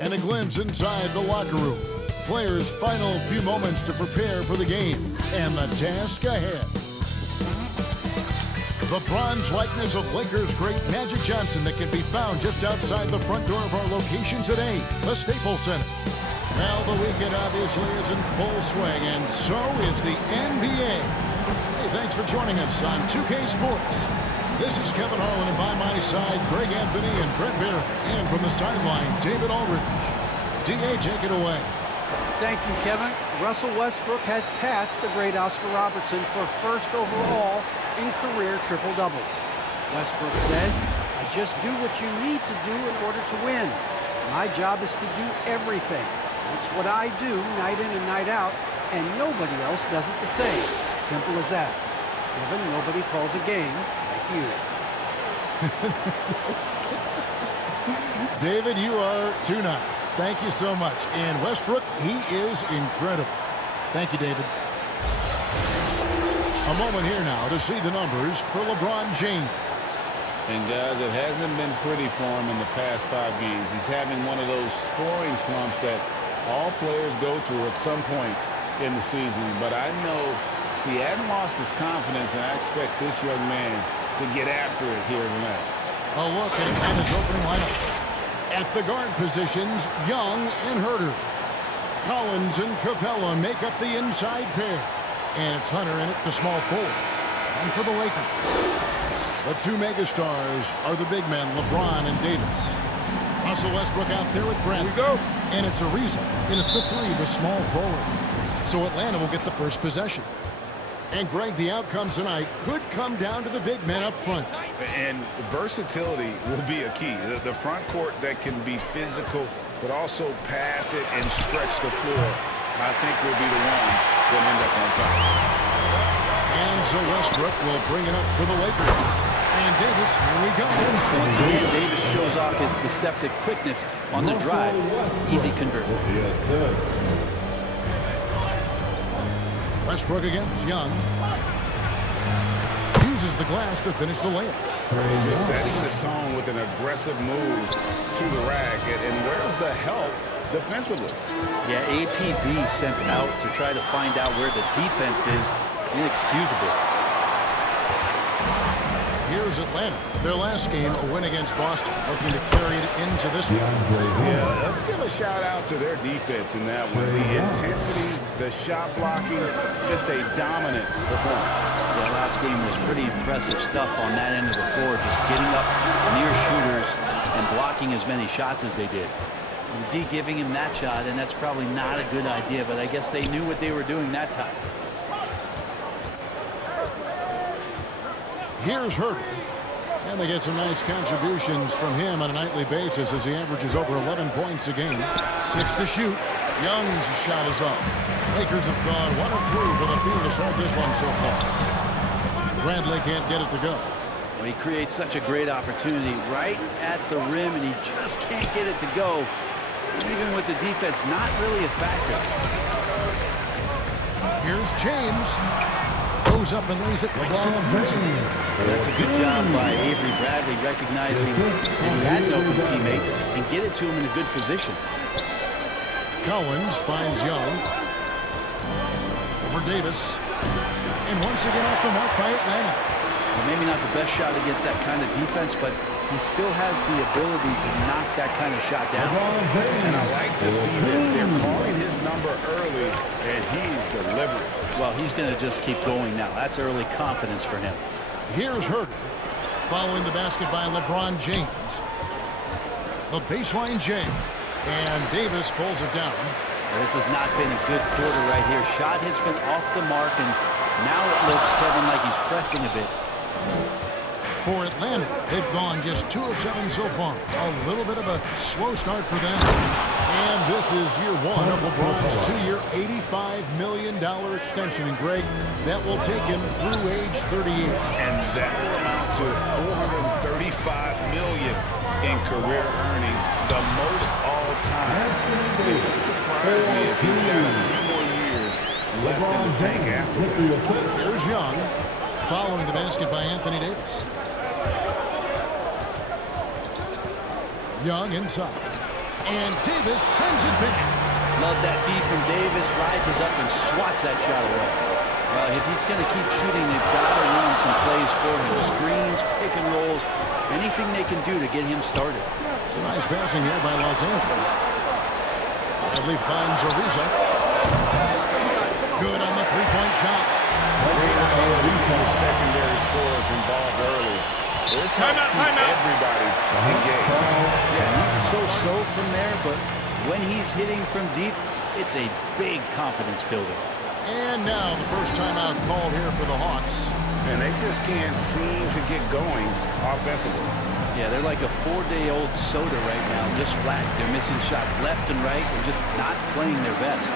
And a glimpse inside the locker room. Players' final few moments to prepare for the game and the task ahead. The bronze likeness of Lakers great Magic Johnson that can be found just outside the front door of our location today, the Staples Center. Well, the weekend obviously is in full swing, and so is the NBA. Hey, thanks for joining us on 2K Sports. This is Kevin Harlan, and by my side, Greg Anthony and Brett Barrett. And from the sideline, David Aldridge. D.A., take it away. Thank you, Kevin. Russell Westbrook has passed the great Oscar Robertson for first overall in career triple-doubles. Westbrook says, I just do what you need to do in order to win. My job is to do everything. It's what I do night in and night out, and nobody else does it the same. Simple as that. Kevin, nobody calls a game like you. David, you are too nice. Thank you so much. And Westbrook, he is incredible. Thank you, David. A moment here now to see the numbers for LeBron James. And guys, it hasn't been pretty for him in the past 5 games. He's having one of those scoring slumps that all players go through at some point in the season. But I know he hadn't lost his confidence, and I expect this young man to get after it here tonight. A look at his opening lineup. At the guard positions, Young and Herter. Collins and Capella make up the inside pair. And it's Hunter in at the small forward. And for the Lakers, the two megastars are the big men, LeBron and Davis. Russell Westbrook out there with Bradley. Here we go. And it's Ariza in at the 3, the small forward. So Atlanta will get the first possession. And Greg, the outcome tonight could come down to the big men up front. And versatility will be a key. The front court that can be physical, but also pass it and stretch the floor, I think will be the ones that end up on top. And so Westbrook will bring it up for the Lakers. And Davis, here we go. Once again, Davis shows off his deceptive quickness on the drive. Easy convert. Yes, sir. Westbrook against Young. Uses the glass to finish the layup. Just setting the tone with an aggressive move to the rack. And where's the help defensively? Yeah, APB sent out to try to find out where the defense is. Inexcusable. Here's Atlanta. Their last game, a win against Boston, looking to carry it into this one. Yeah, let's give a shout out to their defense in that one. The intensity, the shot blocking, just a dominant performance. Yeah, last game was pretty impressive stuff on that end of the floor, just getting up near shooters and blocking as many shots as they did. The D giving him that shot, and that's probably not a good idea, but I guess they knew what they were doing that time. Here's Herter. And they get some nice contributions from him on a nightly basis as he averages over 11 points a game. 6 to shoot. Young's shot is off. Lakers have gone 1 of 3 for the field to start this one so far. Bradley can't get it to go. Well, he creates such a great opportunity right at the rim, and he just can't get it to go. Even with the defense not really a factor. Here's James. Goes up and lays it like That's a good job by Avery Bradley, recognizing that he had an open teammate and get it to him in a good position. Collins finds Young. Over Davis. And once again off the mark by Atlanta. Well, maybe not the best shot against that kind of defense, but he still has the ability to knock that kind of shot down. And I like to see this. They're calling his number early, and he's delivering. Well, he's going to just keep going now. That's early confidence for him. Here's Herter. Following the basket by LeBron James. The baseline J. And Davis pulls it down. Well, this has not been a good quarter right here. Shot has been off the mark, and now it looks, Kevin, like he's pressing a bit. For Atlanta, they've gone just 2 of 7 so far. A little bit of a slow start for them. And this is year 1 of LeBron's 2-year, $85 million extension. And Greg, that will take him through age 38. And that will amount to $435 million in career earnings, the most all time. It wouldn't surprise me if he's got a few more years left in the tank after that. Here's Young, following the basket by Anthony Davis. Young inside. And Davis sends it back. Love that D from Davis. Rises up and swats that shot away. Well, if he's going to keep shooting, they've got to run some plays for him. Screens, pick and rolls, anything they can do to get him started. Some nice passing here by Los Angeles. Bradley finds Ariza. Good on the three-point shot. Great idea to get the secondary scores involved early. This helps keep everybody engaged. Yeah, he's so-so from there, but when he's hitting from deep, it's a big confidence builder. And now the first timeout called here for the Hawks. And they just can't seem to get going offensively. Yeah, they're like a 4-day-old soda right now, just flat. They're missing shots left and right and just not playing their best.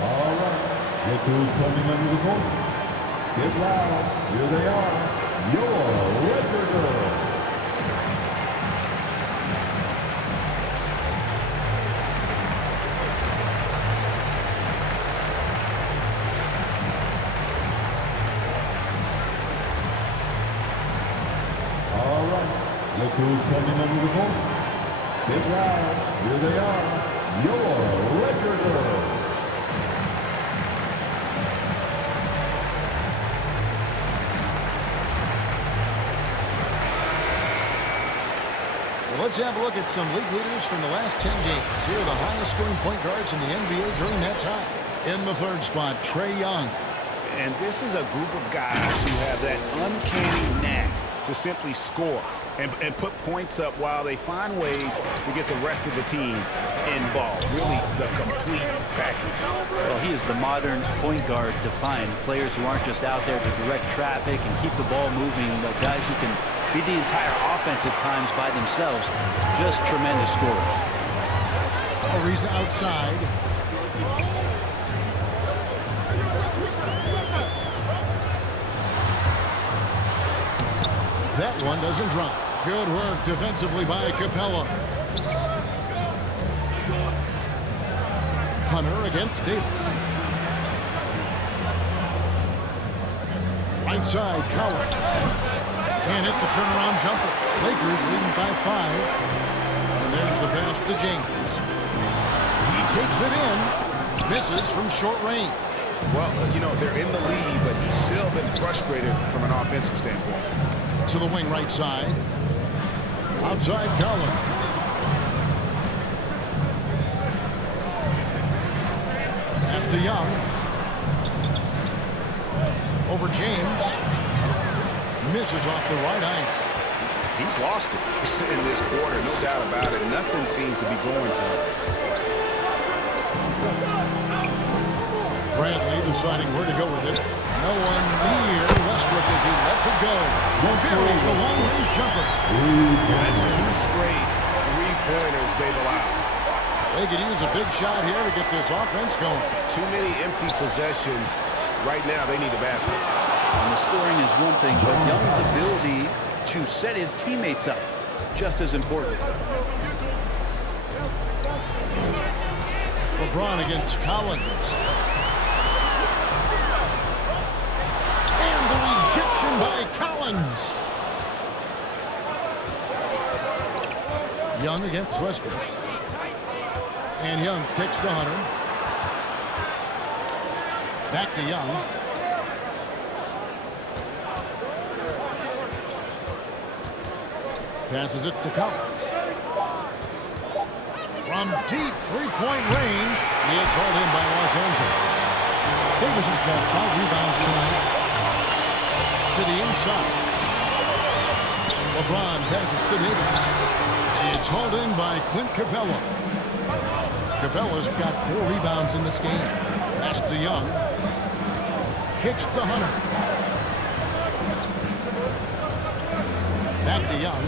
All right, look who's coming under the court. Get loud. Here they are, your Laker girls. All right, look who's coming under the court. Get loud. Here they are, your Laker girls. Let's have a look at some league leaders from the last 10 games. Here are the highest scoring point guards in the NBA during that time. In the third spot, Trae Young. And this is a group of guys who have that uncanny knack to simply score and put points up while they find ways to get the rest of the team involved. Really the complete package. Well, he is the modern point guard defined. Players who aren't just out there to direct traffic and keep the ball moving, but guys who can be the entire offense at times by themselves. Just tremendous scorers. Ariza outside. That one doesn't drop. Good work defensively by Capella. Hunter against Davis. Right side, Collins. And hit the turnaround jumper. Lakers leading by 5. And there's the pass to James. He takes it in. Misses from short range. Well, you know, they're in the lead, but he's still been frustrated from an offensive standpoint. To the wing right side. Outside Collins. Pass to Young. Over James. Misses off the right angle. He's lost it in this quarter, no doubt about it. Nothing seems to be going for him. Bradley deciding where to go with it. No one near Westbrook as he lets it go. Buries the long-range jumper. That's 2 straight three-pointers they've allowed. They could use a big shot here to get this offense going. Too many empty possessions. Right now, they need a basket. And the scoring is one thing, but Young's ability to set his teammates up, just as important. LeBron against Collins. And the rejection by Collins. Young against Westbrook. And Young kicks to Hunter. Back to Young. Passes it to Collins. From deep three-point range, he is hauled in by Los Angeles. Davis has got 5 rebounds tonight. To the inside. LeBron passes to Davis. It's hauled in by Clint Capella. Capella's got 4 rebounds in this game. Pass to Young. Kicks to Hunter. Back to Young.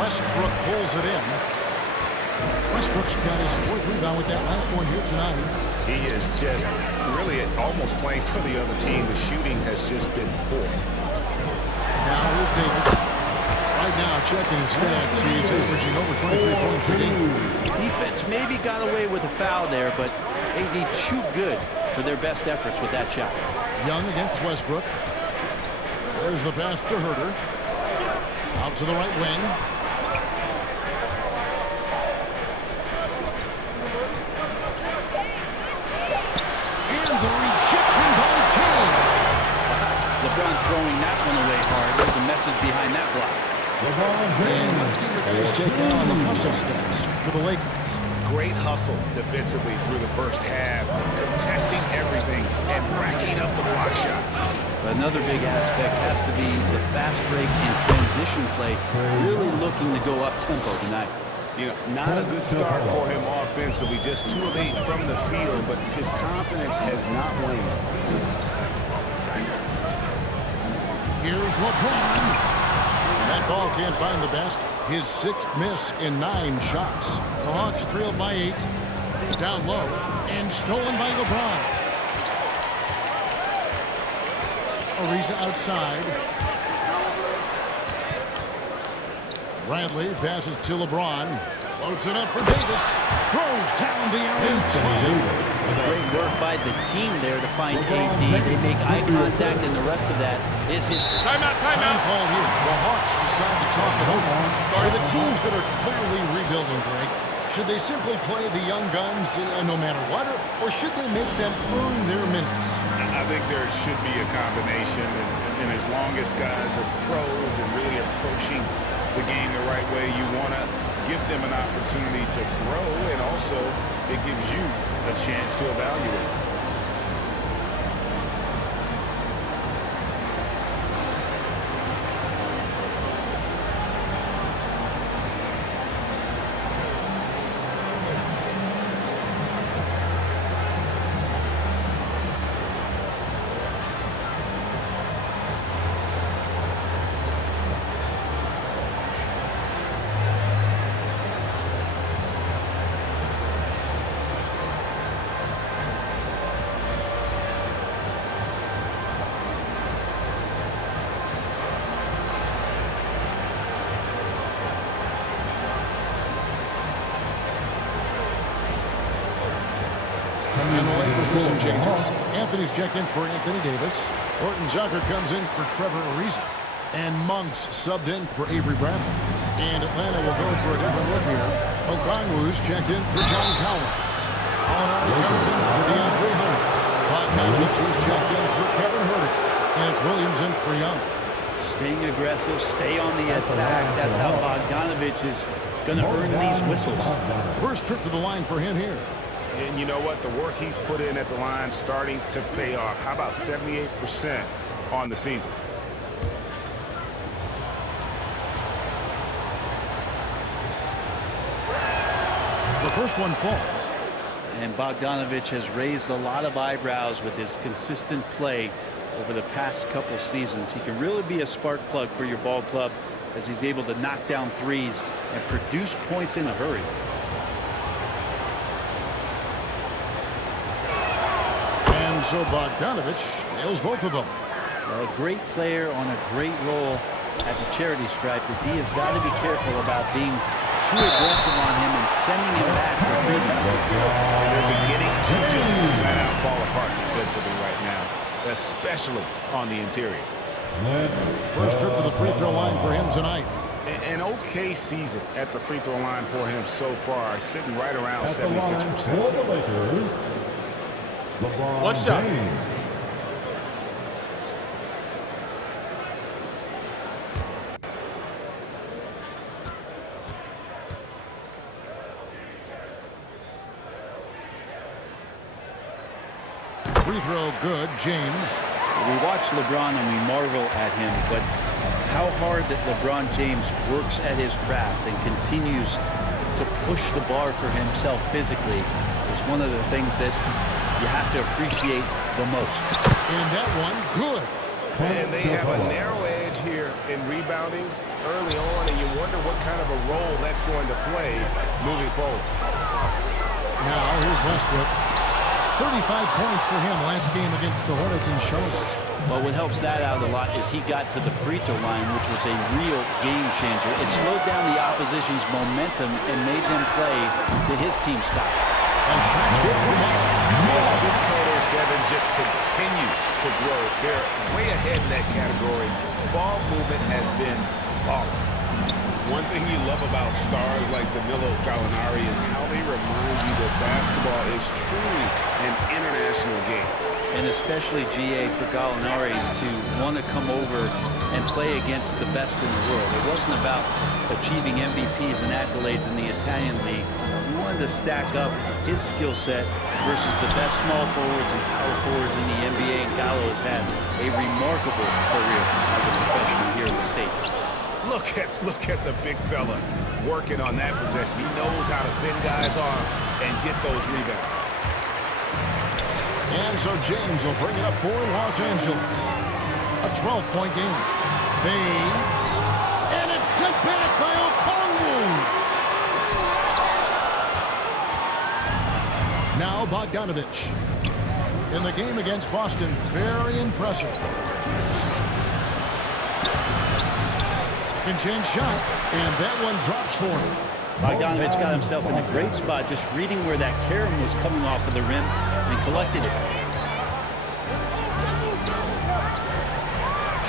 Westbrook pulls it in. Westbrook's got his 4th rebound with that last one here tonight. He is just really almost playing for the other team. The shooting has just been poor. Now here's Davis. Right now, checking his stats, he's averaging over 23 points a game. Defense maybe got away with a foul there, but AD too good for their best efforts with that shot. Young against Westbrook. There's the pass to Herter. Out to the right wing. And the rejection by James. LeBron throwing that one away hard. There's a message behind that block. And let's get your guys' take on the hustle stats for the Lakers. Great hustle defensively through the first half, contesting everything and racking up the block shots. Another big aspect has to be the fast break and transition play, really looking to go up tempo tonight. You know, not a good start for him offensively, just 2 of 8 from the field, but his confidence has not waned. Here's LeBron. That ball can't find the best. His 6th miss in 9 shots. The Hawks trailed by 8. Down low and stolen by LeBron. Ariza outside. Bradley passes to LeBron. Loads it up for Davis. Throws down the alley. Great work by the team there to find AD. They make eye contact, and the rest of that is history. Time call here. The Hawks decide to talk it over. For the teams that are clearly rebuilding, Greg, should they simply play the young guns no matter what, or should they make them earn their minutes? I think there should be a combination, and as long as guys are pros and really approaching the game the right way, you want to give them an opportunity to grow, and also it gives you a chance to evaluate. And the Lakers with some changes. Anthony's checked in for Anthony Davis. Horton Tucker comes in for Trevor Ariza. And Monk's subbed in for Avery Bradley. And Atlanta will go for a different look here. Okongwu's checked in for John Collins. Gallinari comes in for DeAndre Hunter. Bogdanovich is checked in for Kevin Herter. And it's Williams in for Young. Staying aggressive, stay on the attack. That's how Bogdanovich is going to earn these whistles. First trip to the line for him here. And you know what? The work he's put in at the line starting to pay off. How about 78% on the season? The first one falls. And Bogdanovich has raised a lot of eyebrows with his consistent play over the past couple seasons. He can really be a spark plug for your ball club as he's able to knock down threes and produce points in a hurry. And so Bogdanovich nails both of them. A great player on a great role at the charity stripe. The D has got to be careful about being too aggressive on him and sending him back for freebies. And they're beginning to just flat out fall apart defensively right now, especially on the interior. First trip to the free throw line for him tonight. An okay season at the free throw line for him so far, sitting right around 76%. One shot. Free throw good, James. We watch LeBron and we marvel at him, but how hard that LeBron James works at his craft and continues to push the bar for himself physically is one of the things that you have to appreciate the most. And that one, good. And they have a narrow edge here in rebounding early on, and you wonder what kind of a role that's going to play moving forward. Now here's Westbrook. 35 points for him last game against the Hornets in Charlotte. But what helps that out a lot is he got to the free throw line, which was a real game changer. It slowed down the opposition's momentum and made them play to his team style. A shot's good for Mark. The assist totals, Kevin, just continue to grow. They're way ahead in that category. Ball movement has been flawless. One thing you love about stars like Danilo Gallinari is how they remind you that basketball is truly an international game. And especially, GA, for Gallinari to want to come over and play against the best in the world. It wasn't about achieving MVPs and accolades in the Italian league. He wanted to stack up his skill set versus the best small forwards and power forwards in the NBA, and Gallo has had a remarkable career as a professional here in the States. Look at the big fella working on that possession. He knows how to thin guys off and get those rebounds. And so James will bring it up for Los Angeles. A 12-point game. Fades. And it's sent back by Okongwu. Now Bogdanovich. In the game against Boston, very impressive. Second chance shot, and that one drops for him. Bogdanovich got himself in a great spot, just reading where that carom was coming off of the rim and collected it.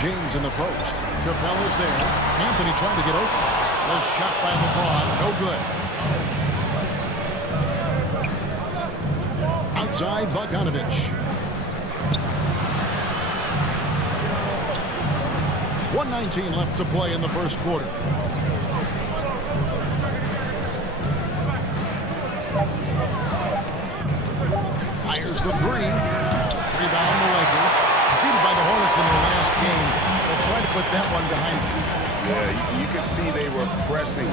James in the post. Capella's there. Anthony trying to get open. The shot by LeBron, no good. Outside Bogdanovich. 1:19 left to play in the first quarter. Fires the three. Rebound the Lakers. Defeated by the Hornets in their last game. They'll try to put that one behind them. Yeah, you could see they were pressing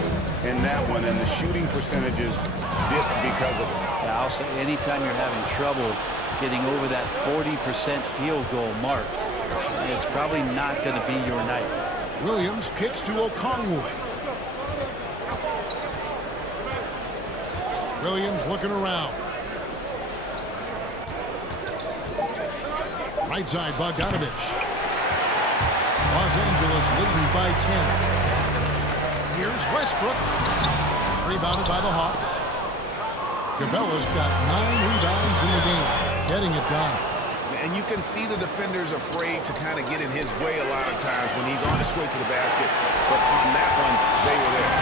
in that one, and the shooting percentages dipped because of it. Yeah, I'll say anytime you're having trouble getting over that 40% field goal mark, it's probably not going to be your night. Williams kicks to Okongwu. Williams looking around. Right side, Bogdanovich. Los Angeles leading by 10. Here's Westbrook. Rebounded by the Hawks. Capella's got 9 rebounds in the game. Getting it done. And you can see the defenders afraid to kind of get in his way a lot of times when he's on his way to the basket. But on that one, they were there.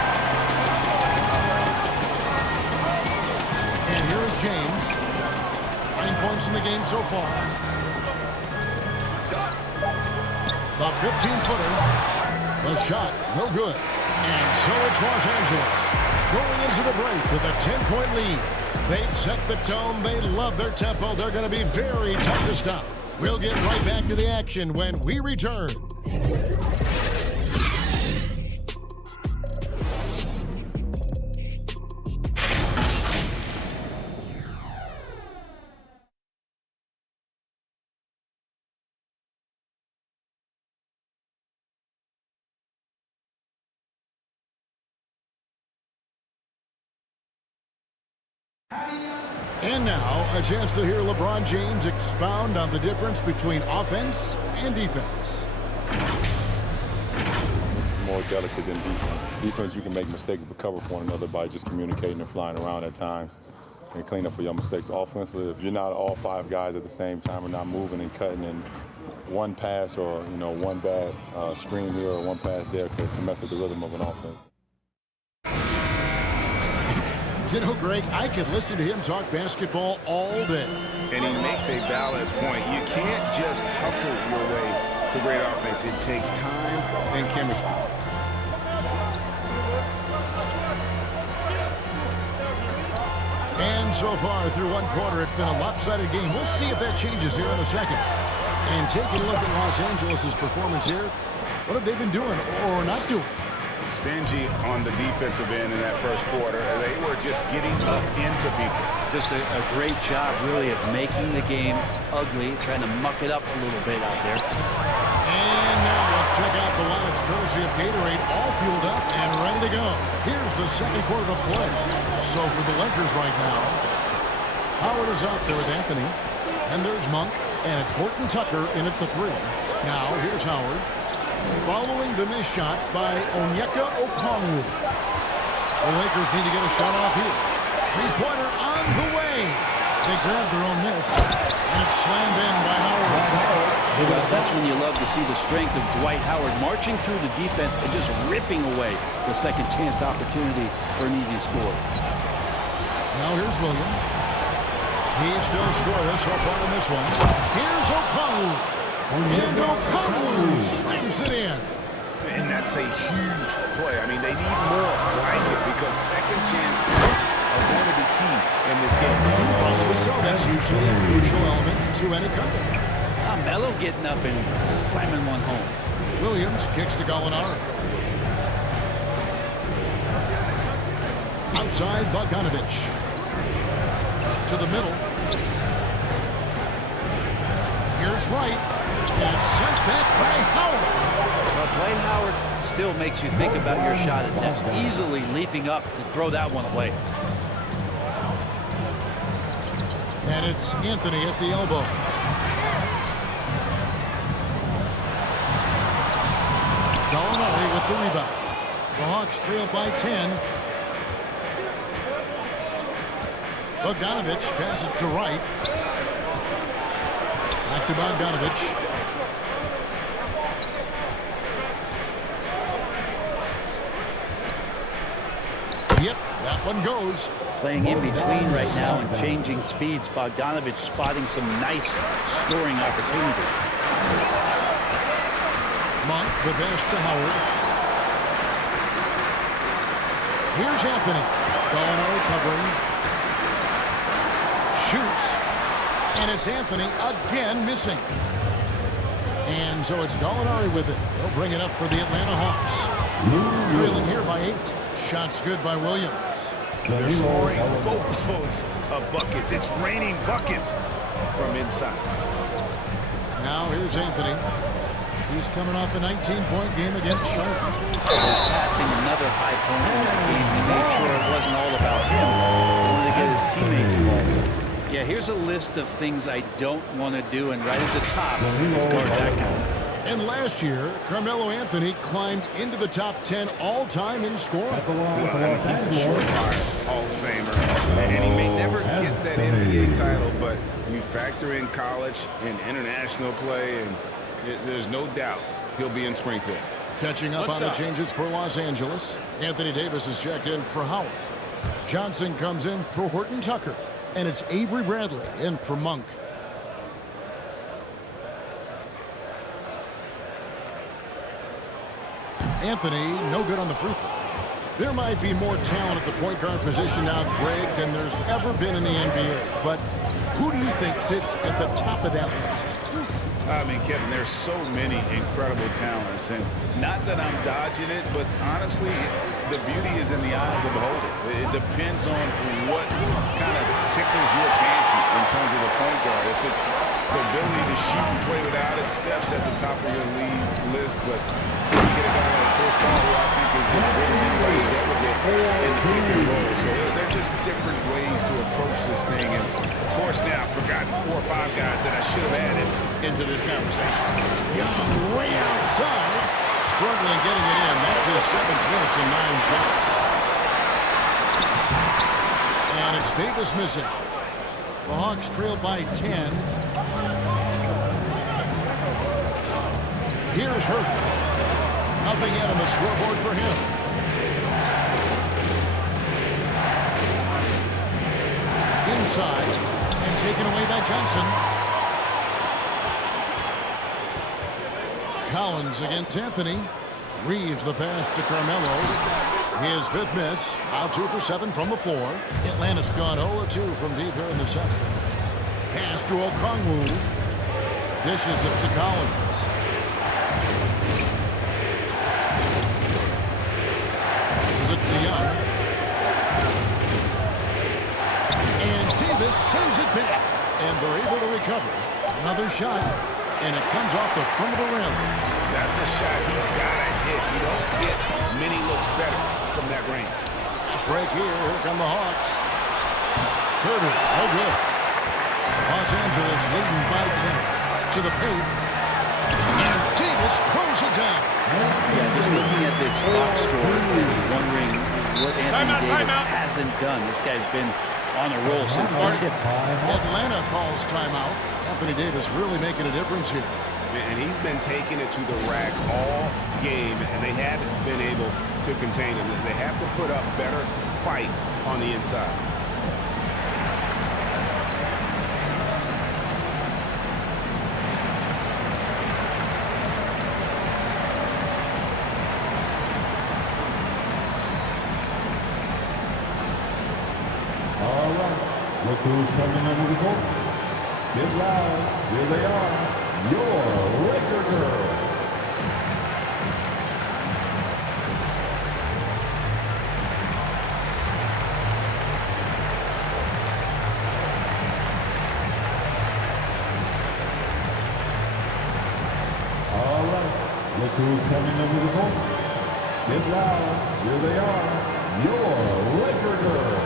And here is James. 9 points in the game so far. The 15-footer. The shot, no good. And so it's Los Angeles going into the break with a 10-point lead. They've set the tone. They love their tempo. They're going to be very tough to stop. We'll get right back to the action when we return. And now, a chance to hear LeBron James expound on the difference between offense and defense. More delicate than defense. Defense, you can make mistakes but cover for one another by just communicating and flying around at times and clean up for your mistakes. Offensively, if you're not all 5 guys at the same time and not moving and cutting, and one pass or one bad screen here or one pass there could mess up the rhythm of an offense. You know, Greg, I could listen to him talk basketball all day. And he makes a valid point. You can't just hustle your way to great offense. It takes time and chemistry. And so far through one quarter, it's been a lopsided game. We'll see if that changes here in a second. And taking a look at Los Angeles' performance here, what have they been doing or not doing? Stingy on the defensive end in that first quarter. They were just getting up into people. Just a great job, really, of making the game ugly, trying to muck it up a little bit out there. And now let's check out the lines, courtesy of Gatorade, all fueled up and ready to go. Here's the second quarter of play. So for the Lakers right now, Howard is out there with Anthony. And there's Monk, and it's Horton Tucker in at the 3. Now here's Howard. Following the missed shot by Onyeka Okongwu. The Lakers need to get a shot off here. 3-pointer on the way. They grabbed their own miss, and it's slammed in by Howard. Well, that's when you love to see the strength of Dwight Howard marching through the defense and just ripping away the second chance opportunity for an easy score. Now here's Williams. He's still scoreless so far in this one. Here's Okongwu. And Okongwu slams it in. And that's a huge play. I mean, they need more like it because second chance points are going to be key in this game. Probably so. That's usually a crucial element to any comeback. Melo getting up and slamming one home. Williams kicks to Gallinari. Outside Bogdanovich. To the middle. Here's Wright. And sent back by Howard. Well, Dwight Howard still makes you think about your shot attempts, easily leaping up to throw that one away. And it's Anthony at the elbow. Gallinari with the rebound. The Hawks trail by 10. Bogdanovich passes to Wright. Back to Bogdanovich. Yep, that one goes. Playing in between right now and changing speeds. Bogdanovich spotting some nice scoring opportunities. Monk, the best to Howard. Here's Anthony. Gallinari covering. Shoots. And it's Anthony again missing. And so it's Gallinari with it. They'll bring it up for the Atlanta Hawks. Trailing here by 8. Shots good by Williams. They're scoring boatloads of buckets. It's raining buckets from inside. Now here's Anthony. He's coming off a 19-point game against Charlotte. Was passing another high point in that game. He made sure it wasn't all about him. He wanted to get his teammates involved. Yeah, here's a list of things I don't want to do, and right at the top is guard that guy. And last year, Carmelo Anthony climbed into the top 10 all-time in scoring. Well, he's a surefire Hall of Famer, and he may never get that NBA title, but you factor in college and international play, and there's no doubt he'll be in Springfield. Catching up on the changes for Los Angeles. Anthony Davis is checked in for Howard. Johnson comes in for Horton Tucker. And it's Avery Bradley in for Monk. Anthony, no good on the free throw. There might be more talent at the point guard position now, Greg, than there's ever been in the NBA. But who do you think sits at the top of that list? I mean, Kevin, there's so many incredible talents, and not that I'm dodging it, but honestly, the beauty is in the eye of the beholder. It depends on what kind of tickles your fancy in terms of the point guard. If it's the ability to shoot and play without it, Steph's at the top of your league list, but you get a guy like Chris Paul, who I think is as good as anybody's ever been in the pick and roll. So they're just different ways to approach this thing. And of course, now I've forgotten 4 or 5 guys that I should have added into this conversation. Young way outside, struggling getting it in. That's his 7th miss in 9 shots. And it's Davis missing. The Hawks trail by 10. Here's Hurt. Nothing yet on the scoreboard for him. Inside and taken away by Johnson. Collins against Anthony. Reeves the pass to Carmelo. His 5th miss. Now 2 for 7 from the floor. Atlanta's gone 0-2 from deep here in the 2nd. Pass to Okongwu. Dishes it to Collins. This is it to Young. And Davis sends it back. And they're able to recover. Another shot. And it comes off the front of the rim. That's a shot he's got to hit. You don't get many looks better from that range. Fast break here. Here come the Hawks. Herder, no good. Los Angeles leading by 10. To the paint. And Davis throws it down. Yeah, just looking at this box score and wondering what Anthony Davis hasn't done. This guy's been on a roll since the tip. Atlanta calls timeout. Anthony Davis really making a difference here. And he's been taking it to the rack all game, and they haven't been able to contain him. They have to put up better fight on the inside. All right, look who's coming under the court. Get loud, here they are. Your Laker girl. All right, look who's coming under the court. Get loud, here they are. Your Laker girl.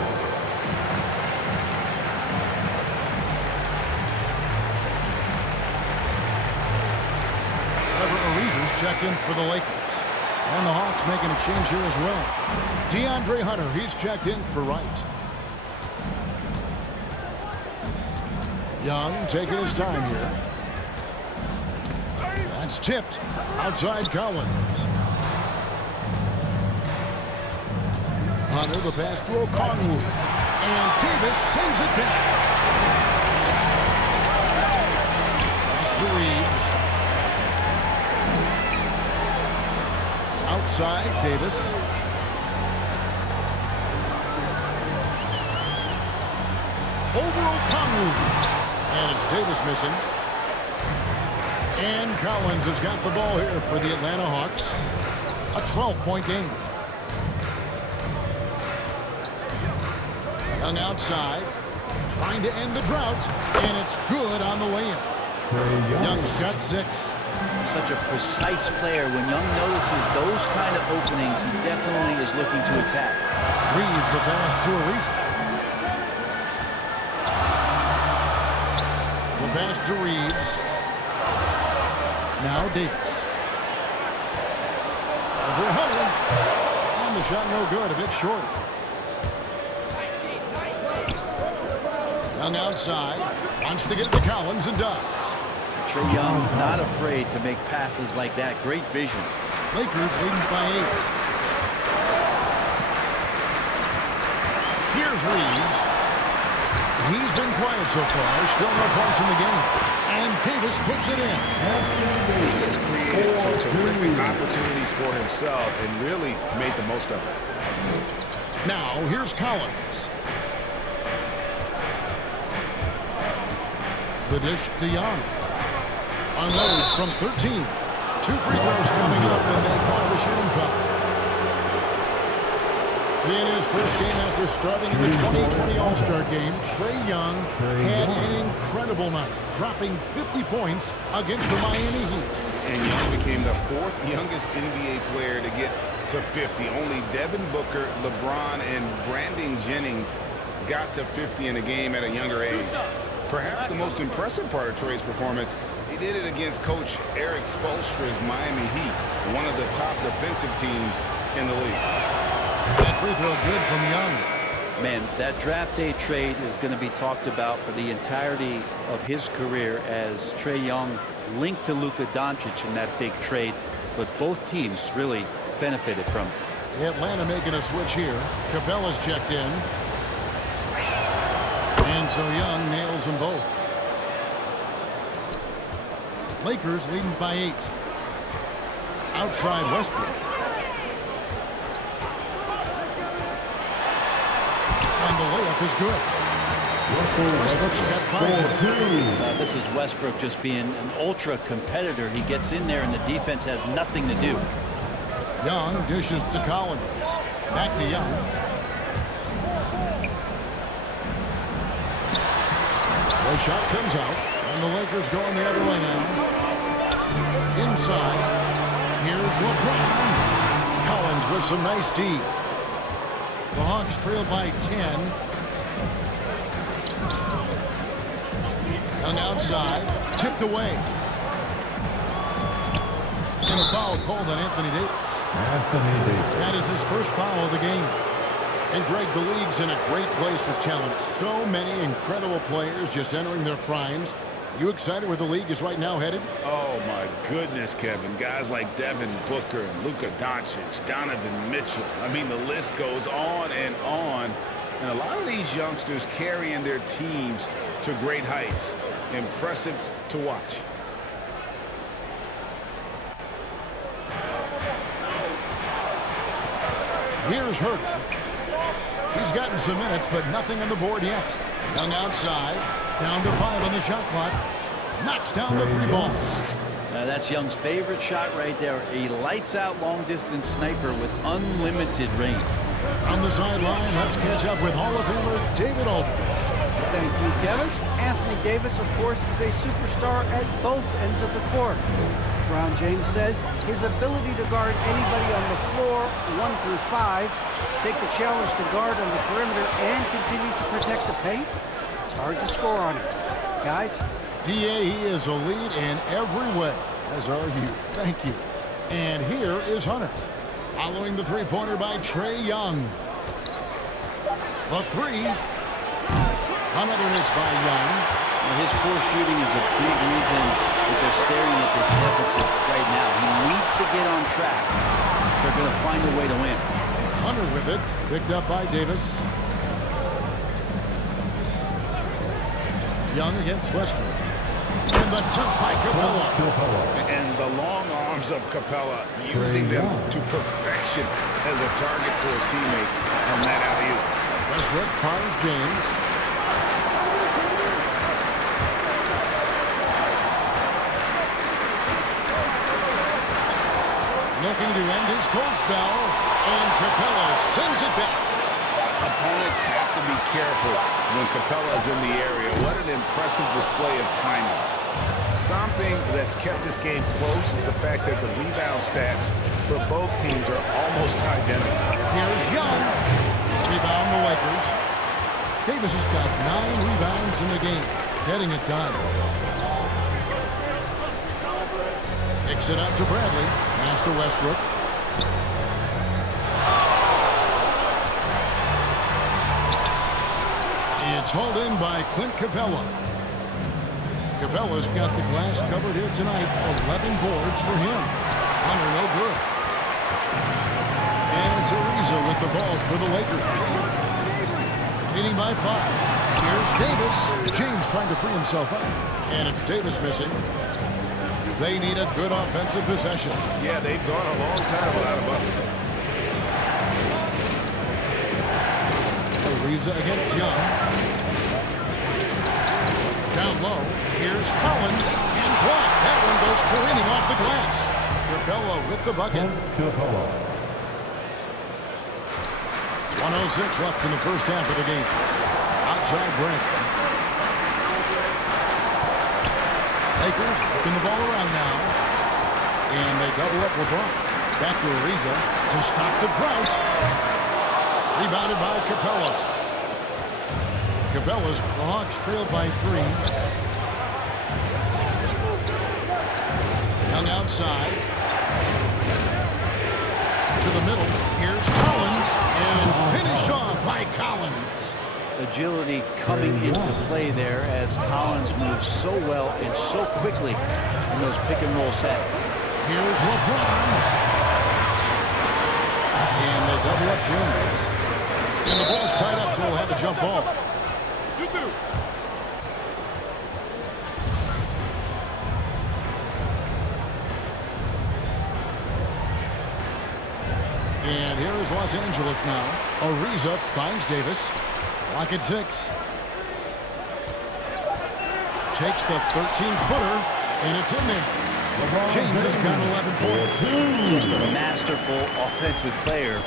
Checked in for the Lakers. And the Hawks making a change here as well. DeAndre Hunter, he's checked in for Wright. Young taking his time here. That's tipped. Outside Collins. Hunter, the pass to Okongwu. And Davis sends it back. Pass to Reeves. Outside, Davis. Over Okongwu. And it's Davis missing. And Collins has got the ball here for the Atlanta Hawks. A 12-point game. Young outside. Trying to end the drought. And it's good on the way in. Young's got 6. Such a precise player. When Young notices those kind of openings, he definitely is looking to attack. Reeves the pass to Ariza. The pass to Reeves. Now Davis. Over Hunter. And the shot no good, a bit short. Young outside. Wants to get to Collins and does. Trae Young not afraid to make passes like that. Great vision. Lakers leading by 8. Here's Reeves. He's been quiet so far. Still no points in the game. And Davis puts it in. He has created some terrific opportunities for himself and really made the most of it. Now here's Collins. The dish to Young. Unloads from 13. 2 free throws coming up, and they call the shooting foul. In his first game after starting in the 2020 All-Star game, Trae Young had an incredible night, dropping 50 points against the Miami Heat. And Young became the 4th youngest NBA player to get to 50. Only Devin Booker, LeBron, and Brandon Jennings got to 50 in a game at a younger age. Perhaps the most impressive part of Trae's performance, he did it against Coach Eric Spoelstra's Miami Heat, one of the top defensive teams in the league. That free throw good from Young. Man, that draft day trade is going to be talked about for the entirety of his career, as Trae Young linked to Luka Doncic in that big trade, but both teams really benefited from it. Atlanta making a switch here. Capella's checked in. And so Young nails them both. Lakers leading by 8. Outside Westbrook. And the layup is good. Westbrook's got 5. This is Westbrook just being an ultra competitor. He gets in there and the defense has nothing to do. Young dishes to Collins. Back to Young. The shot comes out, and the Lakers going the other way now. Inside, here's LeBron. Collins with some nice D. The Hawks trail by 10. Young outside, tipped away. And a foul called on Anthony Davis. That is his first foul of the game. And Greg, the league's in a great place for challenge. So many incredible players just entering their primes. You excited where the league is right now headed? Oh, my goodness, Kevin. Guys like Devin Booker and Luka Doncic, Donovan Mitchell. I mean, the list goes on and on. And a lot of these youngsters carrying their teams to great heights. Impressive to watch. Here's Hurt. He's gotten some minutes, but nothing on the board yet. Young outside. Down to 5 on the shot clock. Knocks down the 3 ball. That's Young's favorite shot right there. A lights-out long-distance sniper with unlimited range. On the sideline, let's catch up with Hall of Famer David Aldridge. Thank you, Kevin. Anthony Davis, of course, is a superstar at both ends of the court. LeBron James says his ability to guard anybody on the floor, 1 through 5, take the challenge to guard on the perimeter and continue to protect the paint, it's hard to score on him. Guys? DA, he is a lead in every way, as are you. Thank you. And here is Hunter. Following the three-pointer by Trae Young. The 3. Another miss by Young. Well, his poor shooting is a big reason that they're staring at this deficit right now. He needs to get on track if they're going to find a way to win. Hunter with it. Picked up by Davis. Young against Westbrook. And the dunk by Capella. And the long arms of Capella, using them to perfection as a target for his teammates on that alley-oop. Westbrook finds James. Looking to end his cold spell, and Capella sends it back. Opponents have to be careful when Capella is in the area. What an impressive display of timing. Something that's kept this game close is the fact that the rebound stats for both teams are almost identical. Here's Young. Rebound the Lakers. Davis has got 9 rebounds in the game, getting it done. Kicks it out to Bradley. Pass to Westbrook. It's hauled in by Clint Capella. Capella's got the glass covered here tonight. 11 boards for him. Hunter no good. And it's Ariza with the ball for the Lakers. Leading by 5. Here's Davis. James trying to free himself up. And it's Davis missing. They need a good offensive possession. Yeah, they've gone a long time without a bucket. Ariza against Young. Down low. Here's Collins. And blocked. That one goes careening off the glass. Capella with the bucket. 1:06 left in the first half of the game. Outside break. Lakers working the ball around now. And they double up LeBron. Back to Ariza to stop the drought. Rebounded by Capella. Capella's the Hawks trailed by 3. Young outside. To the middle. Here's Collins. And finished off by Collins. Agility coming into play there as Collins moves so well and so quickly in those pick-and-roll sets. Here's LeBron. And they double up James. And the ball's tied up, so we'll have a jump ball. You too. And here is Los Angeles now. Ariza finds Davis. Lock at 6. Takes the 13-footer, and it's in there. James has got 11 points. Just a masterful offensive player,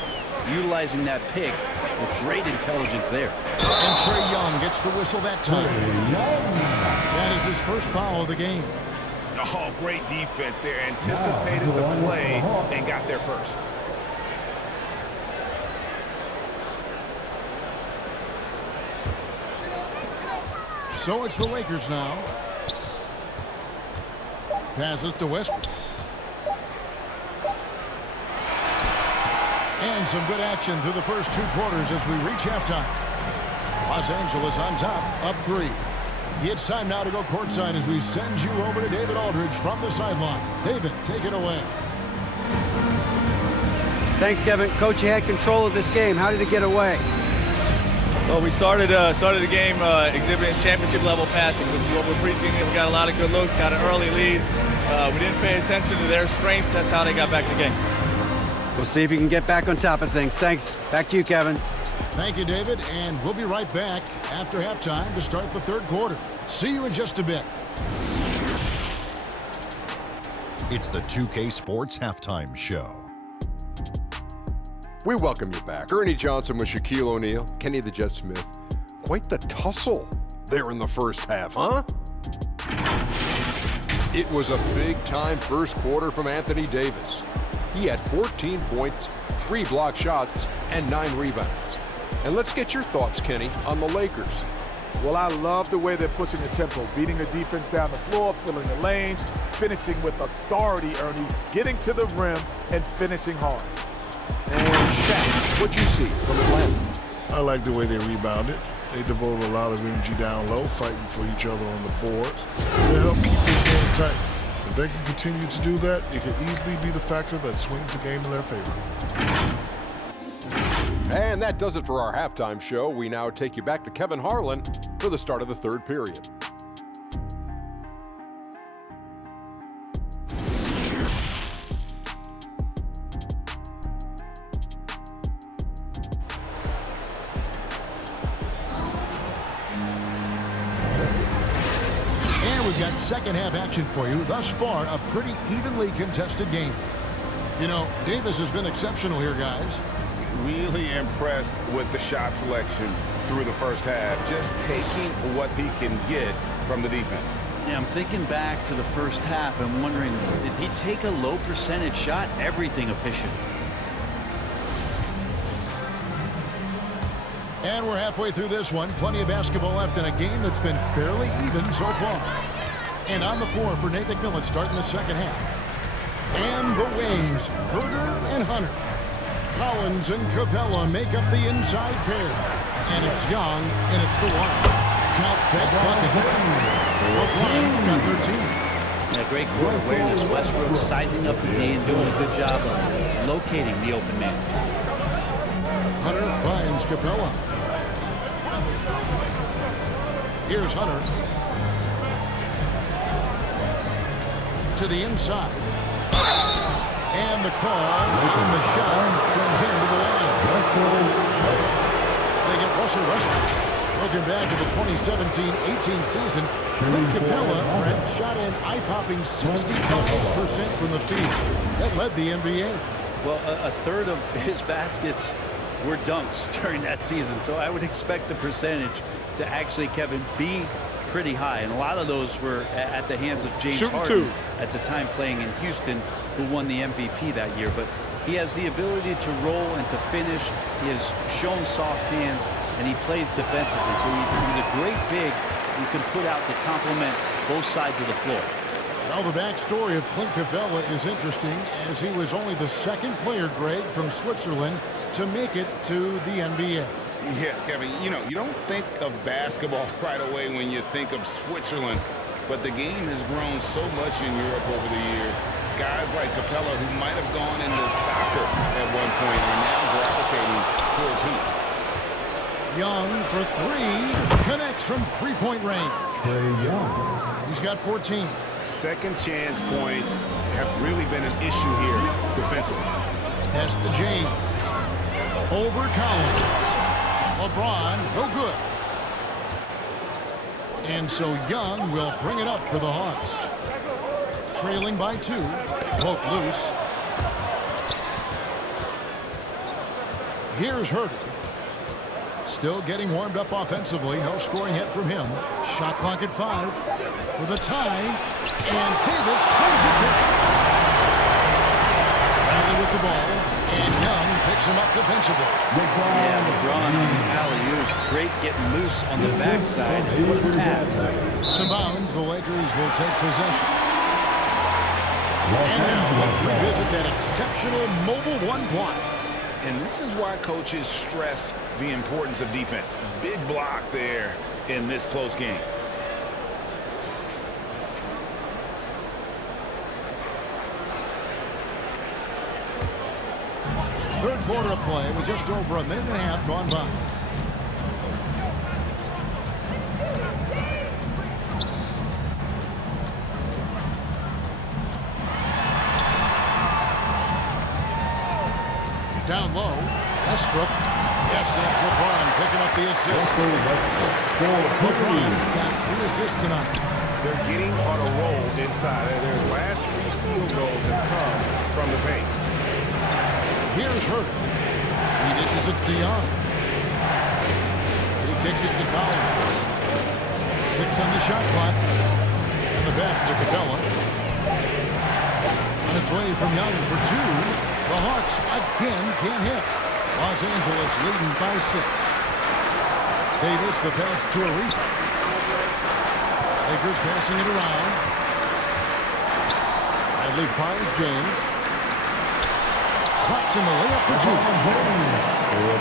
utilizing that pick with great intelligence there. And Trae Young gets the whistle that time. That is his first foul of the game. Oh, great defense there. Anticipated the play and got there first. So it's the Lakers now. Passes to Westbrook. And some good action through the first 2 quarters as we reach halftime. Los Angeles on top, up 3. It's time now to go courtside as we send you over to David Aldridge from the sideline. David, take it away. Thanks, Kevin. Coach, you had control of this game. How did it get away? Well, we started the game exhibiting championship-level passing, which is what we're preaching. We got a lot of good looks, got an early lead. We didn't pay attention to their strength. That's how they got back in the game. We'll see if you can get back on top of things. Thanks. Back to you, Kevin. Thank you, David, and we'll be right back after halftime to start the 3rd quarter. See you in just a bit. It's the 2K Sports Halftime Show. We welcome you back. Ernie Johnson with Shaquille O'Neal, Kenny the Jet Smith. Quite the tussle there in the first half, huh? It was a big-time first quarter from Anthony Davis. He had 14 points, 3 block shots, and 9 rebounds. And let's get your thoughts, Kenny, on the Lakers. Well, I love the way they're pushing the tempo, beating the defense down the floor, filling the lanes, finishing with authority, Ernie, getting to the rim, and finishing hard. And Shaq, what'd you see from Atlanta? I like the way they rebounded. They devoted a lot of energy down low, fighting for each other on the boards. They help keep the game tight. If they can continue to do that, it could easily be the factor that swings the game in their favor. And that does it for our halftime show. We now take you back to Kevin Harlan for the start of the 3rd period. We've got second half action for you. Thus far, a pretty evenly contested game. You know, Davis has been exceptional here, guys. Really impressed with the shot selection through the first half. Just taking what he can get from the defense. Yeah, I'm thinking back to the first half. I'm wondering, did he take a low percentage shot? Everything efficient. And we're halfway through this one. Plenty of basketball left in a game that's been fairly even so far. And on the floor for Nate McMillan starting the second half. And the wings, Herder and Hunter. Collins and Capella make up the inside pair. And it's Young in at the 1. Count that bucket. LeBron's got 13. Yeah, great court awareness. Westbrook sizing up the D and doing a good job of locating the open man. Hunter finds Capella. Here's Hunter. To the inside. And the call on the shot sends him to the line. They get Russell Westbrook. Looking back at the 2017-18 season, Clint Capella Brent shot an eye-popping 65% from the field. That led the NBA. Well, a third of his baskets were dunks during that season, so I would expect the percentage to actually, Kevin, be pretty high. And a lot of those were at the hands of James Harden at the time playing in Houston, who won the MVP that year. But he has the ability to roll and to finish. He has shown soft hands, and he plays defensively. So he's a great big you can put out to complement both sides of the floor. Well, the backstory of Clint Capella is interesting, as he was only the second player, Greg, from Switzerland to make it to the NBA. Yeah, Kevin, you know, you don't think of basketball right away when you think of Switzerland, but the game has grown so much in Europe over the years. Guys like Capella, who might have gone into soccer at one point, are now gravitating towards hoops. Young for 3, connects from three-point range. Trae Young. He's got 14. Second chance points have really been an issue here defensively. Pass to James. Over Collins. LeBron, no good. And so Young will bring it up for the Hawks. Trailing by 2. Poke loose. Here's Herder. Still getting warmed up offensively. No scoring hit from him. Shot clock at 5 for the tie. And Davis sends it back. Bradley with the ball. And Young picks him up defensively. Yeah, LeBron on the alley-oop. Great getting loose on the backside. What a pass. Out of bounds, the Lakers will take possession. And now let's revisit that exceptional mobile 1 block. And this is why coaches stress the importance of defense. Big block there in this close game. Third quarter of play with just over a minute and a half gone by. Down low, Westbrook. Yes, that's LeBron picking up the assist. LeBron has got 3 assists tonight. They're getting on a roll inside. Their last 3 field goals have come from the paint. Here's Herter. He dishes it to Young. He kicks it to Collins. 6 on the shot clock. And the pass to Capella. On its way from Young for 2. The Hawks again can't hit. Los Angeles leading by 6. Davis, the pass to Ariza. Lakers passing it around. Bradley finds James. Drops in the layup for 2.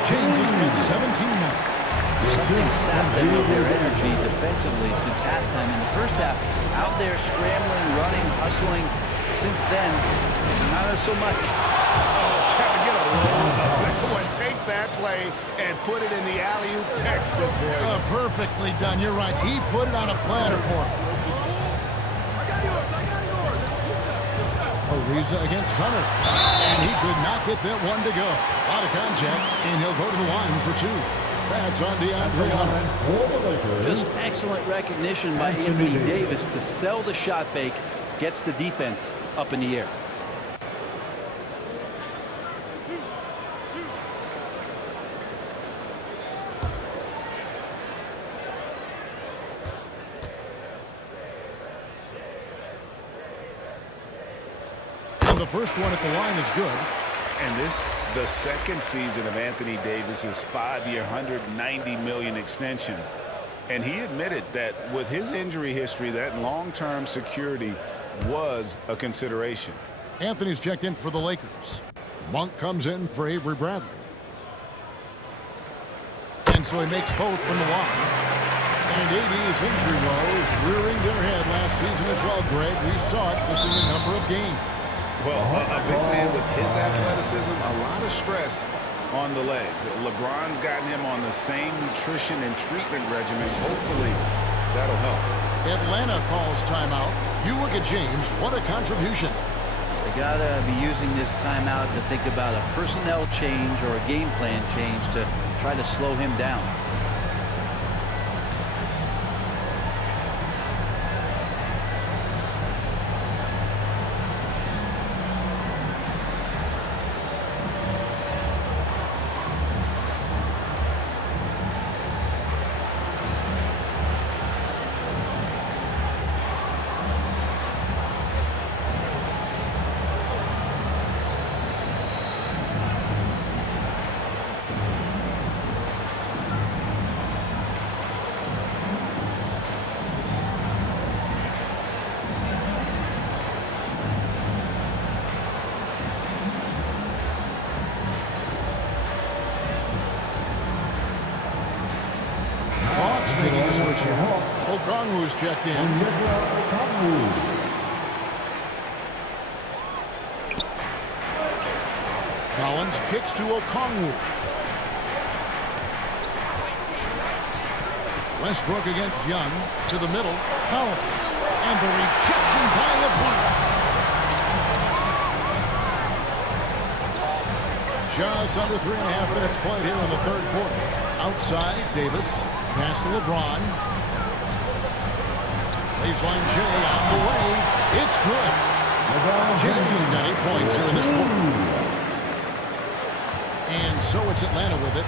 James has got 17 now. Something sapped them of their energy defensively since halftime. In the first half, out there scrambling, running, hustling. Since then, not so much. Kevin, get a load of that one. Take that play and put it in the alley-oop textbook, boys. Perfectly done. You're right. He put it on a platter for him. Ariza against Hunter. And he could not get that one to go. A lot of contact, and he'll go to the line for 2. That's on DeAndre Hunter. Just excellent recognition by Anthony Davis to sell the shot fake. Gets the defense up in the air. And the first one at the line is good. And this, the second season of Anthony Davis's 5-year, $190 million extension. And he admitted that with his injury history, that long-term security was a consideration. Anthony's checked in for the Lakers. Monk comes in for Avery Bradley. And so he makes both from the line. And AD's injury woes rearing their head last season as well, Greg. We saw it missing a number of games. Well, a big man with his athleticism, a lot of stress on the legs. LeBron's gotten him on the same nutrition and treatment regimen. Hopefully, that'll help. Atlanta calls timeout. You look at James, what a contribution. They gotta be using this timeout to think about a personnel change or a game plan change to try to slow him down. Okongwu's checked in. Collins kicks to Okongwu. Westbrook against Young to the middle. Collins. And the rejection by LeBron. Just under 3.5 minutes played here in the third quarter. Outside, Davis. Pass to LeBron. Baseline J on the way. It's good. James has got 8 points here in this quarter. And so it's Atlanta with it.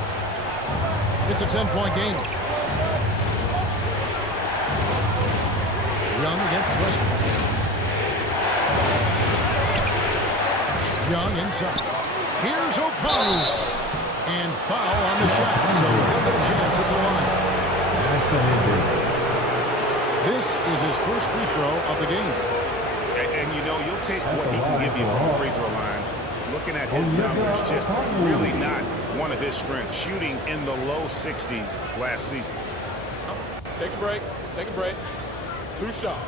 It's a 10-point game. Young against Westbrook. Young inside. Here's Okongwu. And foul on the shot, so he'll get a chance at the line. This is his first free throw of the game. And you know, you'll take what he can give you from the free throw line. looking at his numbers, just really not one of his strengths. Shooting in the low 60s last season. Take a break. Take a break. 2 shots.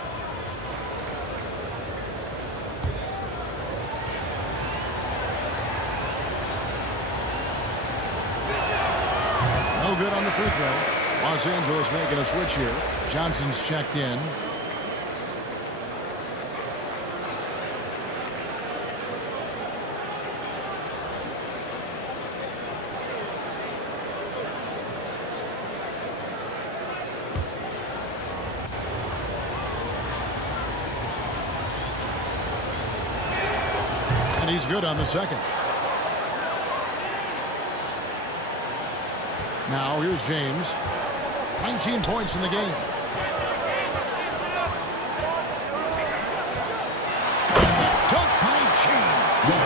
No good on the free throw. Los Angeles making a switch here. Johnson's checked in. And he's good on the second. Now here's James. 19 points in the game. Dunk by James. The